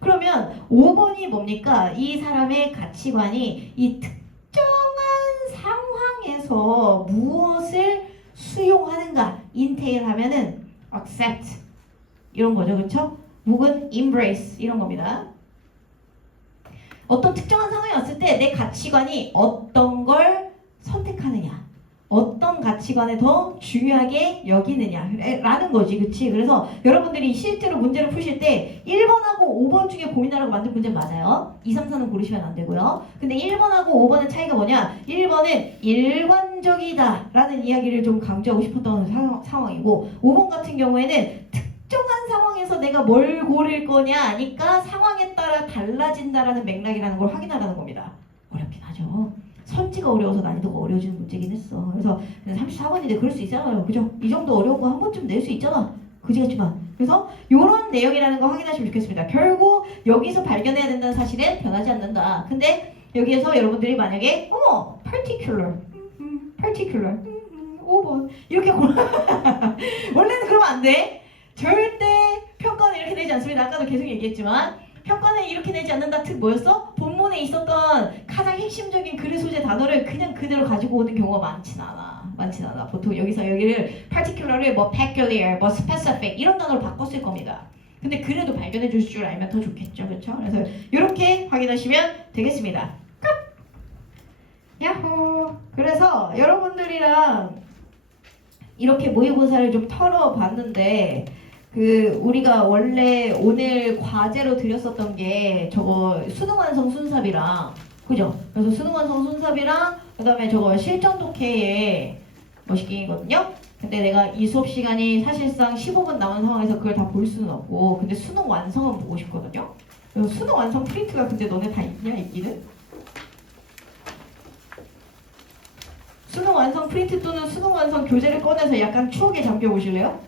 그러면 5번이 뭡니까? 이 사람의 가치관이 이 특정한 상황에서 무엇을 수용하는가? entail 하면은 accept 이런 거죠, 그렇죠? 혹은 embrace 이런 겁니다. 어떤 특정한 상황이 왔을 때 내 가치관이 어떤 걸 선택하느냐, 어떤 가치관에 더 중요하게 여기느냐라는 거지, 그치? 그래서 여러분들이 실제로 문제를 푸실 때 1번하고 5번 중에 고민하라고 만든 문제 맞아요. 2, 3, 4는 고르시면 안 되고요. 근데 1번하고 5번의 차이가 뭐냐? 1번은 일관적이다 라는 이야기를 좀 강조하고 싶었던 상황이고 5번 같은 경우에는 특정한 상황에서 내가 뭘 고를 거냐 하니까 상황에 따라 달라진다라는 맥락이라는 걸 확인하라는 겁니다. 어렵긴 하죠. 선지가 어려워서 난이도가 어려워지는 문제긴 했어. 그래서 34번인데 그럴 수 있잖아요. 그죠? 이 정도 어려운 거 한 번쯤 낼 수 있잖아. 그지 같지만. 그래서 이런 내용이라는 거 확인하시면 좋겠습니다. 결국 여기서 발견해야 된다는 사실은 변하지 않는다. 근데 여기에서 여러분들이 만약에 어머! particular 5번 이렇게 원래는 그러면 안 돼. 절대 평가는 이렇게 되지 않습니다. 아까도 계속 얘기했지만 평가는 이렇게 내지 않는다. 특 뭐였어? 본문에 있었던 가장 핵심적인 글의 소재 단어를 그냥 그대로 가지고 오는 경우가 많진 않아. 보통 여기서 여기를 particular을 뭐 peculiar, 뭐 specific 이런 단어로 바꿨을 겁니다. 근데 그래도 발견해 주실 줄 알면 더 좋겠죠, 그렇죠? 그래서 이렇게 확인하시면 되겠습니다. 끝. 야호. 그래서 여러분들이랑 이렇게 모의고사를 좀 털어봤는데. 우리가 원래 오늘 과제로 드렸었던 게 저거 수능 완성 순삽이랑 그죠? 그래서 수능 완성 순삽이랑 그 다음에 저거 실전 독해의 머시기거든요. 근데 내가 이 수업 시간이 사실상 15분 남은 상황에서 그걸 다 볼 수는 없고 근데 수능 완성은 보고 싶거든요. 그래서 수능 완성 프린트가 근데 너네 다 있냐 있기는? 수능 완성 프린트 또는 수능 완성 교재를 꺼내서 약간 추억에 잠겨 보실래요?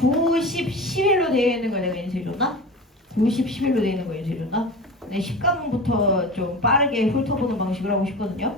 (90, 11로 되어 있는 거 내가 인쇄해 줬나? 90, 11로 되어 있는 거 인쇄해 줬나? 네, 10강부터 좀 빠르게 훑어보는 방식을 하고 싶거든요.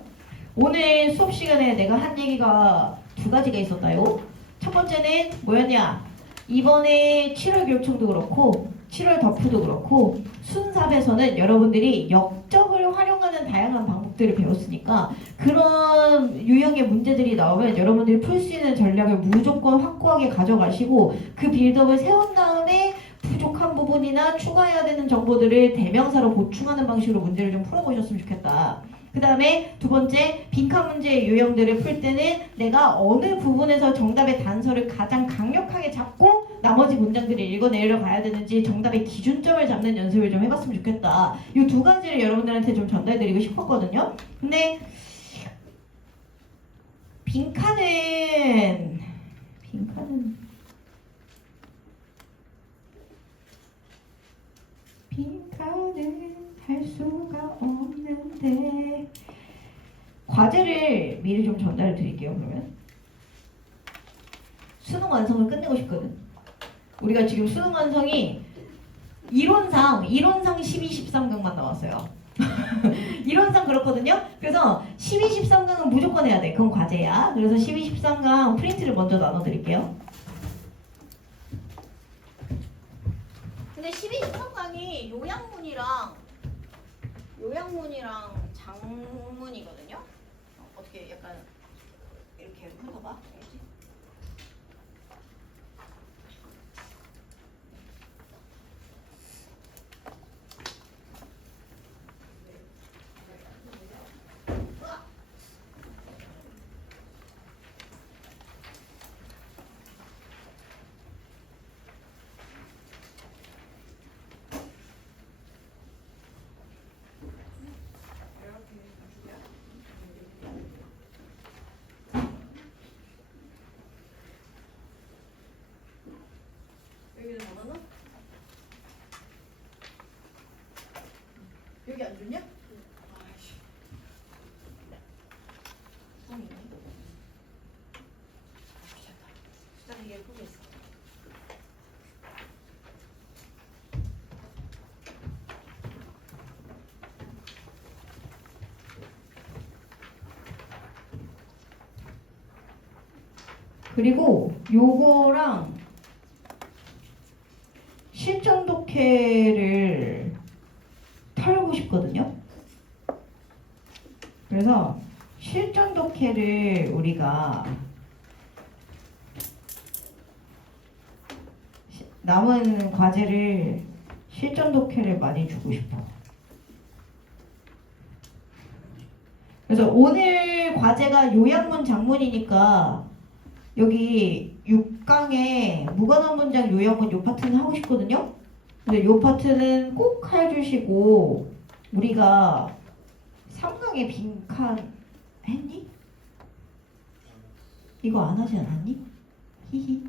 오늘 수업 시간에 내가 한 얘기가 두 가지가 있었나요? 첫 번째는 뭐였냐? 이번에 7월 교육청도 그렇고 7월 덕후도 그렇고 순삽에서는 여러분들이 역적을 활용하는 다양한 방법들을 배웠으니까 그런 유형의 문제들이 나오면 여러분들이 풀 수 있는 전략을 무조건 확고하게 가져가시고 그 빌드업을 세운 다음에 부족한 부분이나 추가해야 되는 정보들을 대명사로 보충하는 방식으로 문제를 좀 풀어보셨으면 좋겠다. 그 다음에 두 번째, 빈칸 문제의 유형들을 풀 때는 내가 어느 부분에서 정답의 단서를 가장 강력하게 잡고 나머지 문장들을 읽어내려 가야 되는지 정답의 기준점을 잡는 연습을 좀 해봤으면 좋겠다. 이 두 가지를 여러분들한테 좀 전달드리고 싶었거든요. 근데 빈칸은 할 수가 없는데 과제를 미리 좀 전달을 드릴게요. 그러면 수능 완성을 끝내고 싶거든. 우리가 지금 수능 완성이 이론상 12, 13강만 나왔어요. 이론상 그렇거든요. 그래서 12, 13강은 무조건 해야 돼. 그건 과제야. 그래서 12, 13강 프린트를 먼저 나눠드릴게요. 근데 12, 13강이 요양문이랑 장문이거든요. 어떻게 약간 이렇게 훑어봐. 알겠지? 여기는 뭐 넣어? 여기 안 좋냐? 아이씨. 성이네. 귀찮다. 숫자는 예쁘게 했어. 그리고 요거랑 실전 독해를 털고 싶거든요. 그래서 실전 독해를 우리가 남은 과제를 실전 독해를 많이 주고 싶어. 그래서 오늘 과제가 요약문 장문이니까 여기 6강에 무관한 문장 요약문 요 파트는 하고 싶거든요. 근데 요 파트는 꼭 해주시고 우리가 3강에 빈칸 했니? 이거 안 하지 않았니? 히히.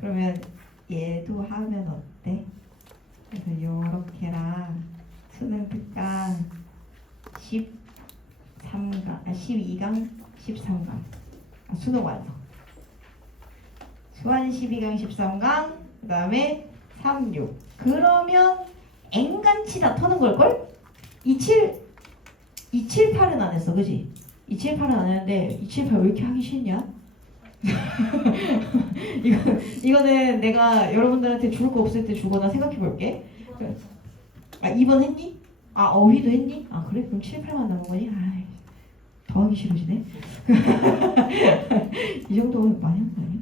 그러면 얘도 하면 어때? 그래서 요렇게랑 수능 특강 13강, 12강, 13강 수능 완성. 수완 12강, 13강, 그 다음에 3, 6. 그러면 앵간치 다 터는 걸걸? 27, 8은 안 했어, 그지? 27, 8은 안 했는데 27, 8 왜 이렇게 하기 싫냐? 이거는 내가 여러분들한테 줄 거 없을 때 주거나 생각해 볼게. 아, 2번 했니? 아, 어휘도 했니? 아, 그래? 그럼 7, 8만 남은 거니? 아이, 더 하기 싫어지네. 이 정도면 많이 한 거 아니야?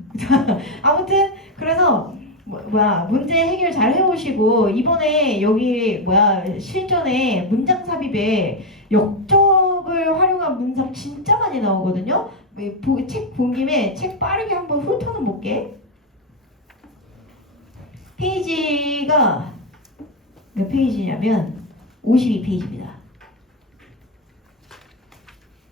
아무튼 그래서 문제 해결 잘 해오시고 이번에 여기 실전에 문장 삽입에 역접을 활용한 문장 진짜 많이 나오거든요. 책 본 김에 책 빠르게 한번 훑어는 볼게. 페이지가 몇 페이지냐면 52페이지입니다.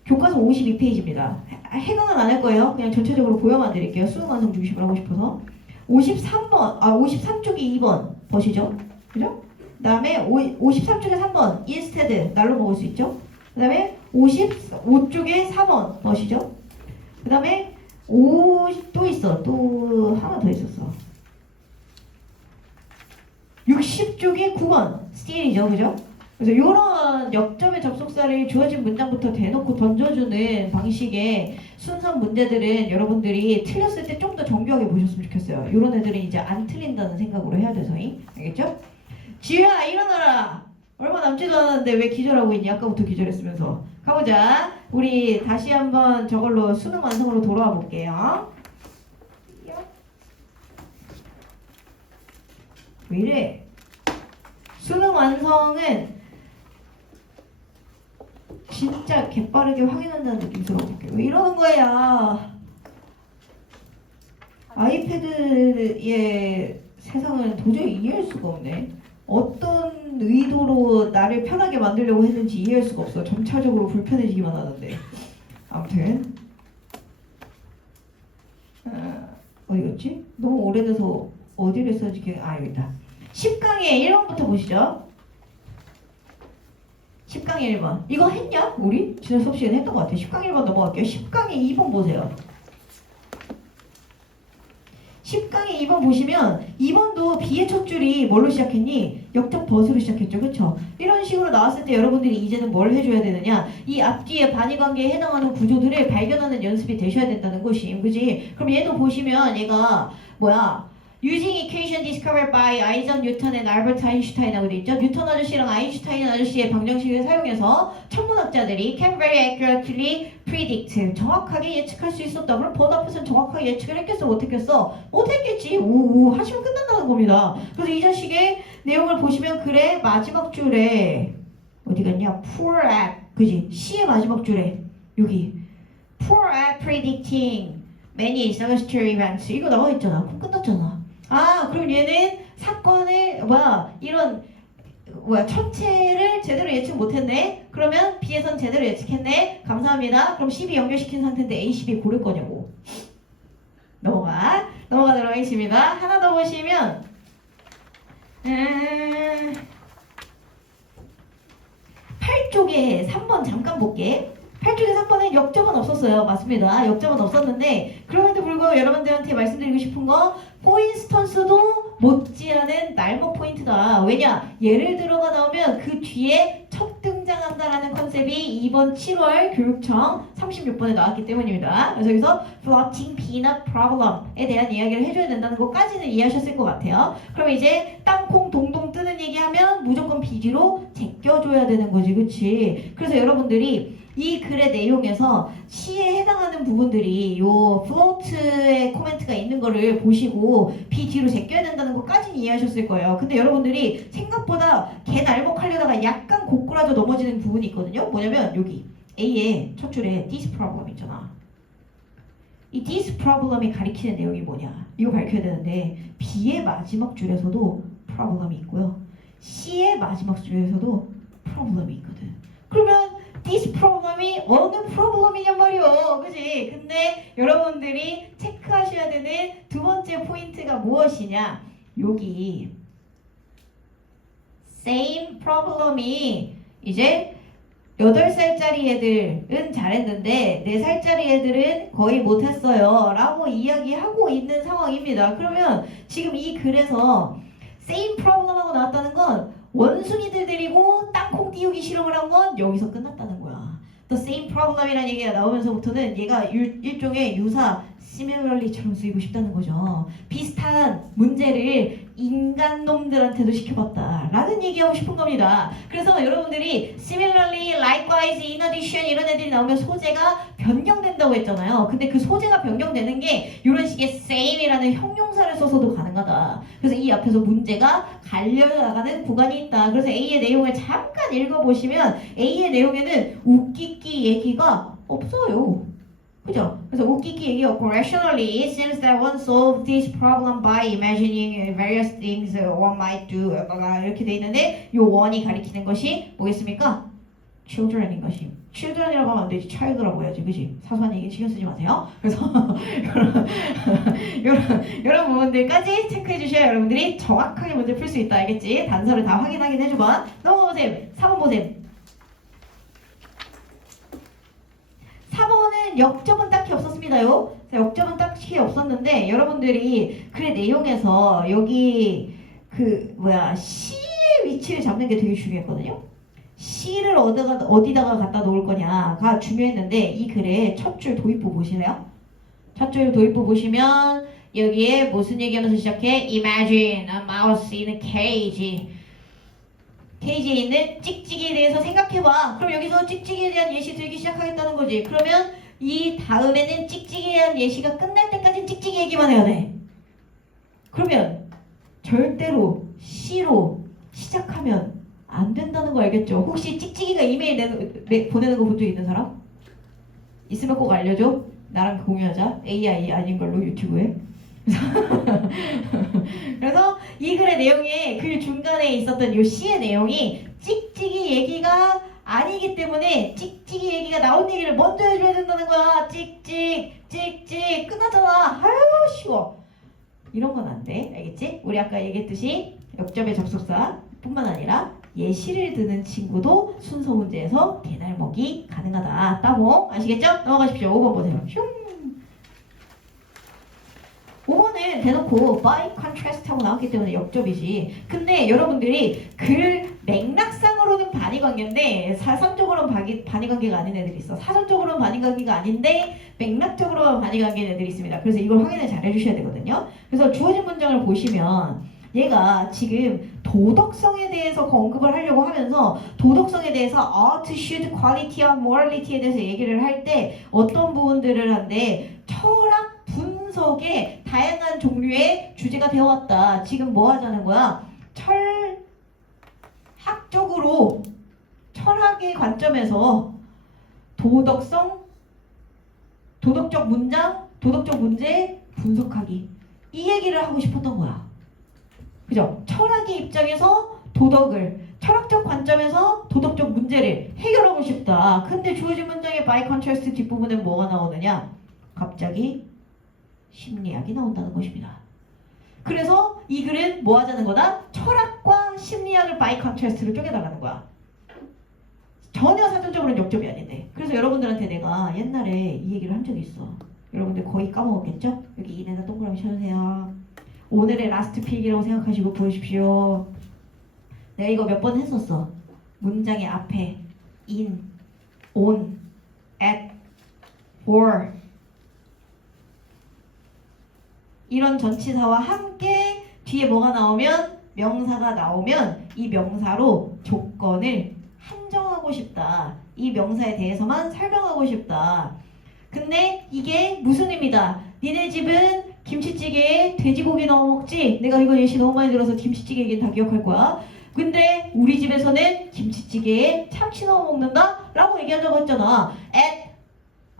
교과서 52페이지입니다. 해강은 안 할 거예요. 그냥 전체적으로 보여만 드릴게요. 수능 완성 중심으로 하고 싶어서. 53쪽이 2번 보시죠. 그죠? 그 다음에 53쪽에 3번 인스테드 날로 먹을 수 있죠. 그 다음에 55쪽에 4번 보시죠. 그 다음에 또 있어. 또 하나 더 있었어. 60쪽에 9번 스틸이죠. 그죠? 그래서 이런 역점의 접속사를 주어진 문장부터 대놓고 던져주는 방식의 순선 문제들은 여러분들이 틀렸을 때 좀 더 정교하게 보셨으면 좋겠어요. 이런 애들은 이제 안 틀린다는 생각으로 해야 돼서. 알겠죠? 지우야 일어나라. 얼마 남지도 않았는데 왜 기절하고 있니? 아까부터 기절했으면서. 가보자. 우리 다시 한번 저걸로 수능 완성으로 돌아와 볼게요. 왜 이래? 수능 완성은 진짜 개빠르게 확인한다는 느낌 들어볼게요. 왜 이러는 거야? 아이패드의 세상은 도저히 이해할 수가 없네. 어떤 의도로 나를 편하게 만들려고 했는지 이해할 수가 없어. 점차적으로 불편해지기만 하는데. 아무튼 어디였지? 너무 오래돼서 어디를 써야지 여기다. 10강의 1번부터 보시죠. 10강의 1번. 이거 했냐? 우리? 지난 수업 시간에 했던 것 같아요. 10강의 1번 넘어갈게요. 10강의 2번 보세요. 10강의 2번 보시면 2번도 B의 첫 줄이 뭘로 시작했니? 역적 덫으로 시작했죠. 그쵸? 이런 식으로 나왔을 때 여러분들이 이제는 뭘 해줘야 되느냐? 이 앞뒤의 반의관계에 해당하는 구조들을 발견하는 연습이 되셔야 된다는 것이. 그지? 그럼 얘도 보시면 얘가 Using equation discovered by 아이작 뉴턴 and 알버트 아인슈타인이라고 돼 있죠. 뉴턴 아저씨랑 아인슈타인 아저씨의 방정식을 사용해서 천문학자들이 can very accurately predict 정확하게 예측할 수 있었다. 그럼 버다프는 정확하게 예측을 했겠어? 못했겠어? 못했겠지. 오 하시면 끝난다는 겁니다. 그래서 이 자식의 내용을 보시면 그래 마지막 줄에 어디 갔냐? poor at 그지? C의 마지막 줄에 여기 poor at predicting many celestial events 이거 나와 있잖아. 그럼 끝났잖아. 그럼 얘는 사건을 이런 천체를 제대로 예측 못했네. 그러면 B에선 제대로 예측했네. 감사합니다. 그럼 12 연결시킨 상태인데 A, 12 고를 거냐고. 넘어가도록 하겠습니다. 하나 더 보시면 8쪽에 3번 잠깐 볼게. 8쪽에 3번은 역점은 없었어요. 맞습니다. 역점은 없었는데 그럼에도 불구하고 여러분들한테 말씀드리고 싶은 거 포인스턴스도 못지않은 날먹 포인트다. 왜냐? 예를 들어가 나오면 그 뒤에 첫 등장한다라는 컨셉이 이번 7월 교육청 36번에 나왔기 때문입니다. 그래서 여기서 floating peanut problem에 대한 이야기를 해줘야 된다는 것까지는 이해하셨을 것 같아요. 그럼 이제 땅콩 동동 뜨는 얘기하면 무조건 비지로 제껴줘야 되는 거지. 그치? 그래서 여러분들이 이 글의 내용에서 시에 해당하는 부분들이 요 float의 코멘트가 있는 거를 보시고 B 뒤로 제껴야 된다는 것까지는 이해하셨을 거예요. 근데 여러분들이 생각보다 개날먹하려다가 약간 고꾸라져 넘어지는 부분이 있거든요. 뭐냐면 여기 A의 첫 줄에 this problem 있잖아. 이 this problem이 가리키는 내용이 뭐냐? 이거 밝혀야 되는데 B의 마지막 줄에서도 problem이 있고요. C의 마지막 줄에서도 problem이 있거든. 그러면 this problem이 어느 problem이냔 말이요. 그지? 근데 여러분들이 체크하셔야 되는 두 번째 포인트가 무엇이냐? 여기 same problem이 이제 8살짜리 애들은 잘했는데 4살짜리 애들은 거의 못했어요 라고 이야기하고 있는 상황입니다. 그러면 지금 이 글에서 same problem하고 나왔다는 건 원숭이들 데리고 땅콩 띄우기 실험을 한 건 여기서 끝났다는 거야. The same problem이라는 얘기가 나오면서부터는 얘가 일종의 유사 similarly처럼 쓰이고 싶다는 거죠. 비슷한 문제를 인간놈들한테도 시켜봤다 라는 얘기하고 싶은 겁니다. 그래서 여러분들이 similarly, likewise, in addition 이런 애들이 나오면 소재가 변경된다고 했잖아요. 근데 그 소재가 변경되는 게 이런 식의 same이라는 형용사를 써서도 가능하다. 그래서 이 앞에서 문제가 갈려나가는 구간이 있다. 그래서 A의 내용을 잠깐 읽어보시면 A의 내용에는 웃기기 얘기가 없어요. 그죠? 그래서 웃기기 얘기가 없고 rationally since that one solved this problem by imagining various things one might do 이렇게 돼 있는데 요 one이 가리키는 것이 뭐겠습니까? children인 것이 children이라고 하면 안 되지 child라고 해야지. 그지? 사소한 얘기 신경 쓰지 마세요. 그래서 이런 부분들까지 체크해 주셔야 여러분들이 정확하게 문제 풀 수 있다. 알겠지? 단서를 다 확인하긴 해주건 넘어가 보세요. 4번 보세요. 4번은 역점은 딱히 없었습니다요. 역점은 딱히 없었는데 여러분들이 글의 내용에서 여기 C의 위치를 잡는 게 되게 중요했거든요. C를 어디다가 갖다 놓을 거냐가 중요했는데 이 글의 첫 줄 도입부 보시나요? 첫 줄 도입부 보시면 여기에 무슨 얘기하면서 시작해? Imagine a mouse in a cage. 케이지에 있는 찍찍이에 대해서 생각해봐. 그럼 여기서 찍찍이에 대한 예시 들기 시작하겠다는 거지. 그러면 이 다음에는 찍찍이에 대한 예시가 끝날 때까지 찍찍이 얘기만 해야 돼. 그러면 절대로 C로 시작하면 안 된다는 거 알겠죠? 혹시 찍찍이가 이메일 보내는 거 본 적 있는 사람? 있으면 꼭 알려줘. 나랑 공유하자. AI 아닌 걸로 유튜브에. 그래서 이 글의 내용에 글 중간에 있었던 요 시의 내용이 찍찍이 얘기가 아니기 때문에 찍찍이 얘기가 나온 얘기를 먼저 해줘야 된다는 거야. 찍찍 찍찍 끝나잖아. 아유 쉬워. 이런 건 안 돼. 알겠지? 우리 아까 얘기했듯이 역접의 접속사 뿐만 아니라 예시를 드는 친구도 순서 문제에서 개날먹이 가능하다. 따봉 아시겠죠? 넘어가십시오. 5번 보세요. 슝. 5번은 대놓고 by contrast 하고 나왔기 때문에 역접이지. 근데 여러분들이 글 맥락상으로는 반의관계인데 사선적으로는 반의관계가 아닌 애들이 있어. 사선적으로는 반의관계가 아닌데 맥락적으로는 반의관계인 애들이 있습니다. 그래서 이걸 확인을 잘 해주셔야 되거든요. 그래서 주어진 문장을 보시면 얘가 지금 도덕성에 대해서 언급을 하려고 하면서 도덕성에 대해서 art, should, quality와 morality에 대해서 얘기를 할 때 어떤 부분들을 한데 철학 분석의 다양한 종류의 주제가 되어왔다. 지금 뭐 하자는 거야? 철학적으로 철학의 관점에서 도덕성, 도덕적 문장, 도덕적 문제 분석하기 이 얘기를 하고 싶었던 거야. 그죠? 철학의 입장에서 도덕을 철학적 관점에서 도덕적 문제를 해결하고 싶다. 근데 주어진 문장의 by contrast 뒷부분에 뭐가 나오느냐? 갑자기 심리학이 나온다는 것입니다. 그래서 이 글은 뭐 하자는 거다? 철학과 심리학을 by contrast로 쪼개달라는 거야. 전혀 사전적으로는 역접이 아닌데. 그래서 여러분들한테 내가 옛날에 이 얘기를 한 적이 있어. 여러분들 거의 까먹었겠죠? 여기 인에다 동그라미 쳐주세요. 오늘의 라스트 픽이라고 생각하시고 보십시오. 내가 이거 몇 번 했었어. 문장의 앞에 in, on, at, for 이런 전치사와 함께 뒤에 뭐가 나오면 명사가 나오면 이 명사로 조건을 한정하고 싶다. 이 명사에 대해서만 설명하고 싶다. 근데 이게 무슨 의미다? 니네 집은 김치찌개에 돼지고기 넣어 먹지? 내가 이거 예시 너무 많이 들어서 김치찌개 얘기는 다 기억할 거야. 근데 우리 집에서는 김치찌개에 참치 넣어 먹는다? 라고 얘기하자고 했잖아. At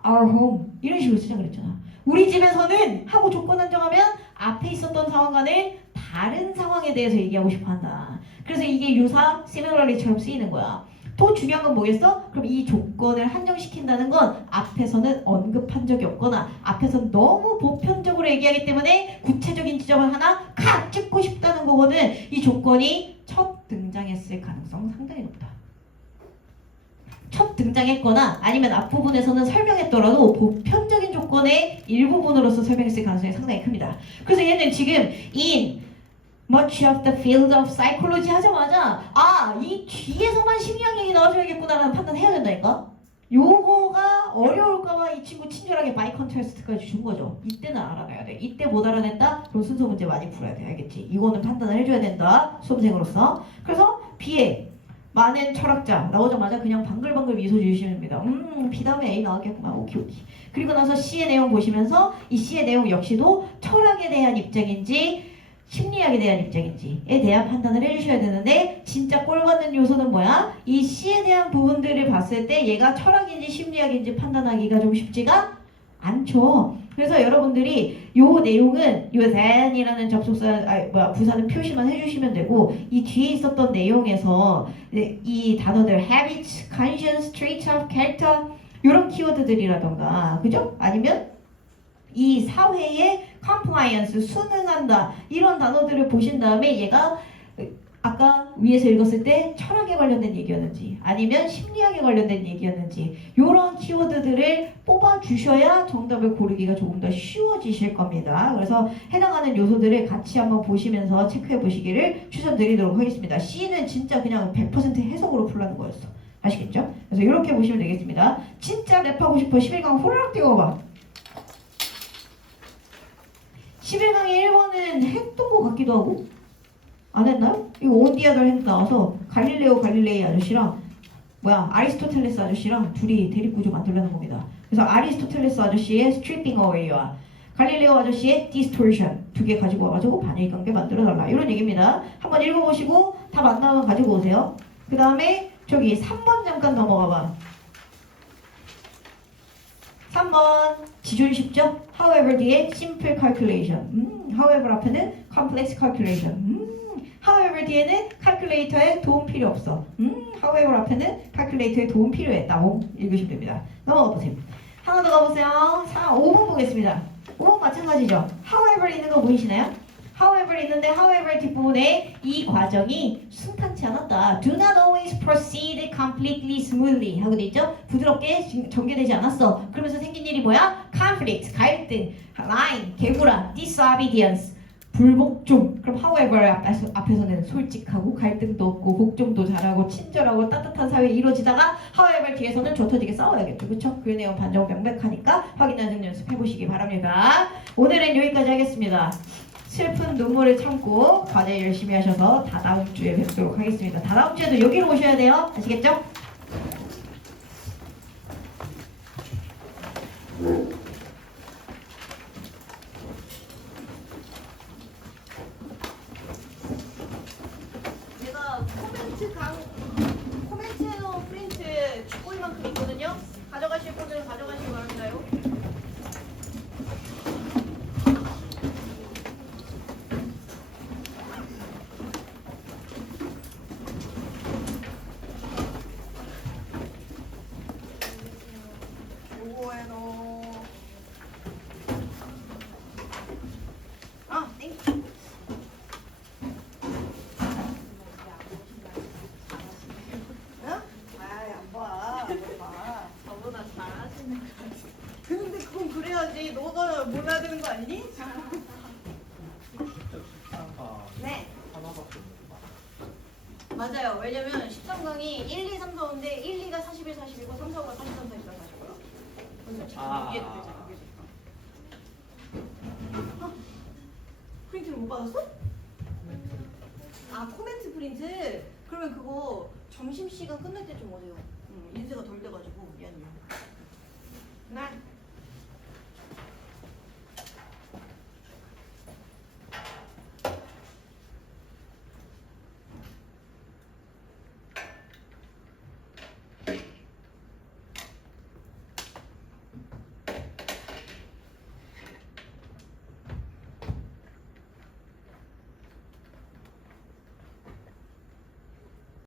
our home 이런 식으로 쓰자 그랬잖아. 우리 집에서는 하고 조건 한정하면 앞에 있었던 상황과는 다른 상황에 대해서 얘기하고 싶어 한다. 그래서 이게 유사 similarly처럼 쓰이는 거야. 더 중요한 건 뭐겠어? 그럼 이 조건을 한정시킨다는 건 앞에서는 언급한 적이 없거나 앞에서는 너무 보편적으로 얘기하기 때문에 구체적인 지점을 하나 咔 찍고 싶다는 거거든. 이 조건이 첫 등장했을 가능성 상당히 높다. 첫 등장했거나 아니면 앞부분에서는 설명했더라도 보편적인 조건의 일부분으로서 설명했을 가능성이 상당히 큽니다. 그래서 얘는 지금 in much of the field of psychology 하자마자 이 뒤에서만 심리학 얘기 나와줘야겠구나라는 판단 해야 된다니까? 요거가 어려울까봐 이 친구 친절하게 by contrast까지 준 거죠. 이때는 알아놔야 돼. 이때 못 알아냈다? 그럼 순서 문제 많이 풀어야 돼. 알겠지? 이거는 판단을 해줘야 된다. 수험생으로서. 그래서 B에 많은 철학자 나오자마자 그냥 방글방글 미소 지으시면 됩니다. B 다음에 A 나왔겠구만. 오케이. 그리고 나서 C의 내용 보시면서 이 C의 내용 역시도 철학에 대한 입장인지 심리학에 대한 입장인지에 대한 판단을 해주셔야 되는데 진짜 꼴받는 요소는 뭐야? 이 C에 대한 부분들을 봤을 때 얘가 철학인지 심리학인지 판단하기가 좀 쉽지가 않죠. 그래서 여러분들이 요 내용은 요 than이라는 접속사 부사는 표시만 해주시면 되고 이 뒤에 있었던 내용에서 이 단어들 habits, conscience, traits of character 이런 키워드들이라던가 그죠? 아니면 이 사회의 compliance, 순응한다 이런 단어들을 보신 다음에 얘가 아까 위에서 읽었을 때 철학에 관련된 얘기였는지 아니면 심리학에 관련된 얘기였는지 이런 키워드들을 뽑아주셔야 정답을 고르기가 조금 더 쉬워지실 겁니다. 그래서 해당하는 요소들을 같이 한번 보시면서 체크해 보시기를 추천드리도록 하겠습니다. C는 진짜 그냥 100% 해석으로 풀라는 거였어. 아시겠죠? 그래서 이렇게 보시면 되겠습니다. 진짜 랩하고 싶어 11강 호로록 뛰어봐. 11강의 1번은 했던 것 같기도 하고 안 했나요? 이거 온디아들 핸드 나와서 갈릴레오 갈릴레이 아저씨랑 아리스토텔레스 아저씨랑 둘이 대립구조 만들려는 겁니다. 그래서 아리스토텔레스 아저씨의 스트리핑 어웨이와 갈릴레오 아저씨의 디스토션 두 개 가지고 와가지고 반역관계 만들어달라 이런 얘기입니다. 한번 읽어보시고 답 안 나오면 가지고 오세요. 그 다음에 저기 3번 잠깐 넘어가봐. 3번 지존 쉽죠? However 뒤에 simple calculation. However 앞에는 complex calculation. However 뒤에는 calculator에 도움 필요 없어. However 앞에는 calculator에 도움 필요했다. 읽으시면 됩니다. 넘어가 보세요. 하나 더 가보세요. 5번 보겠습니다. 5번 마찬가지죠. However 있는 거 보이시나요? However 있는데 however 뒷부분에 이 과정이 순탄치 않았다. Do not always proceed completely smoothly 하고 돼 있죠? 부드럽게 전개되지 않았어. 그러면서 생긴 일이 뭐야? conflict, 갈등, line, 개구라, disobedience, 불복종. 그럼 however 앞에서는 솔직하고 갈등도 없고 복종도 잘하고 친절하고 따뜻한 사회에 이루어지다가 however 뒤에서는 조 터지게 싸워야겠죠. 그렇죠? 그 내용 반전 명백하니까 확인하는 연습해 보시기 바랍니다. 오늘은 여기까지 하겠습니다. 슬픈 눈물을 참고 과제 열심히 하셔서 다다음 주에 뵙도록 하겠습니다. 다다음 주에도 여기로 오셔야 돼요. 아시겠죠? 제가 코멘트해놓은 프린트 주보이만큼 있거든요. 가져가실 분들은 가져가시기 바랍니다요. 땡큐. 저보다 잘하시는 것 같아. 근데 그건 그래야지. 너가 몰라야 되는 거 아니니? 네. 맞아요. 왜냐면 13강이 1, 2, 3, 4인데 1, 2가 41, 40이고 3, 4가 43, 44, 40이고요. 그래서 지금 이게 되잖아. 프린트를 못 받았어? 아, 코멘트 프린트? 그러면 그거 점심시간 끝날 때 좀 오세요. 인쇄가 덜 돼가지고 미안해요. 네.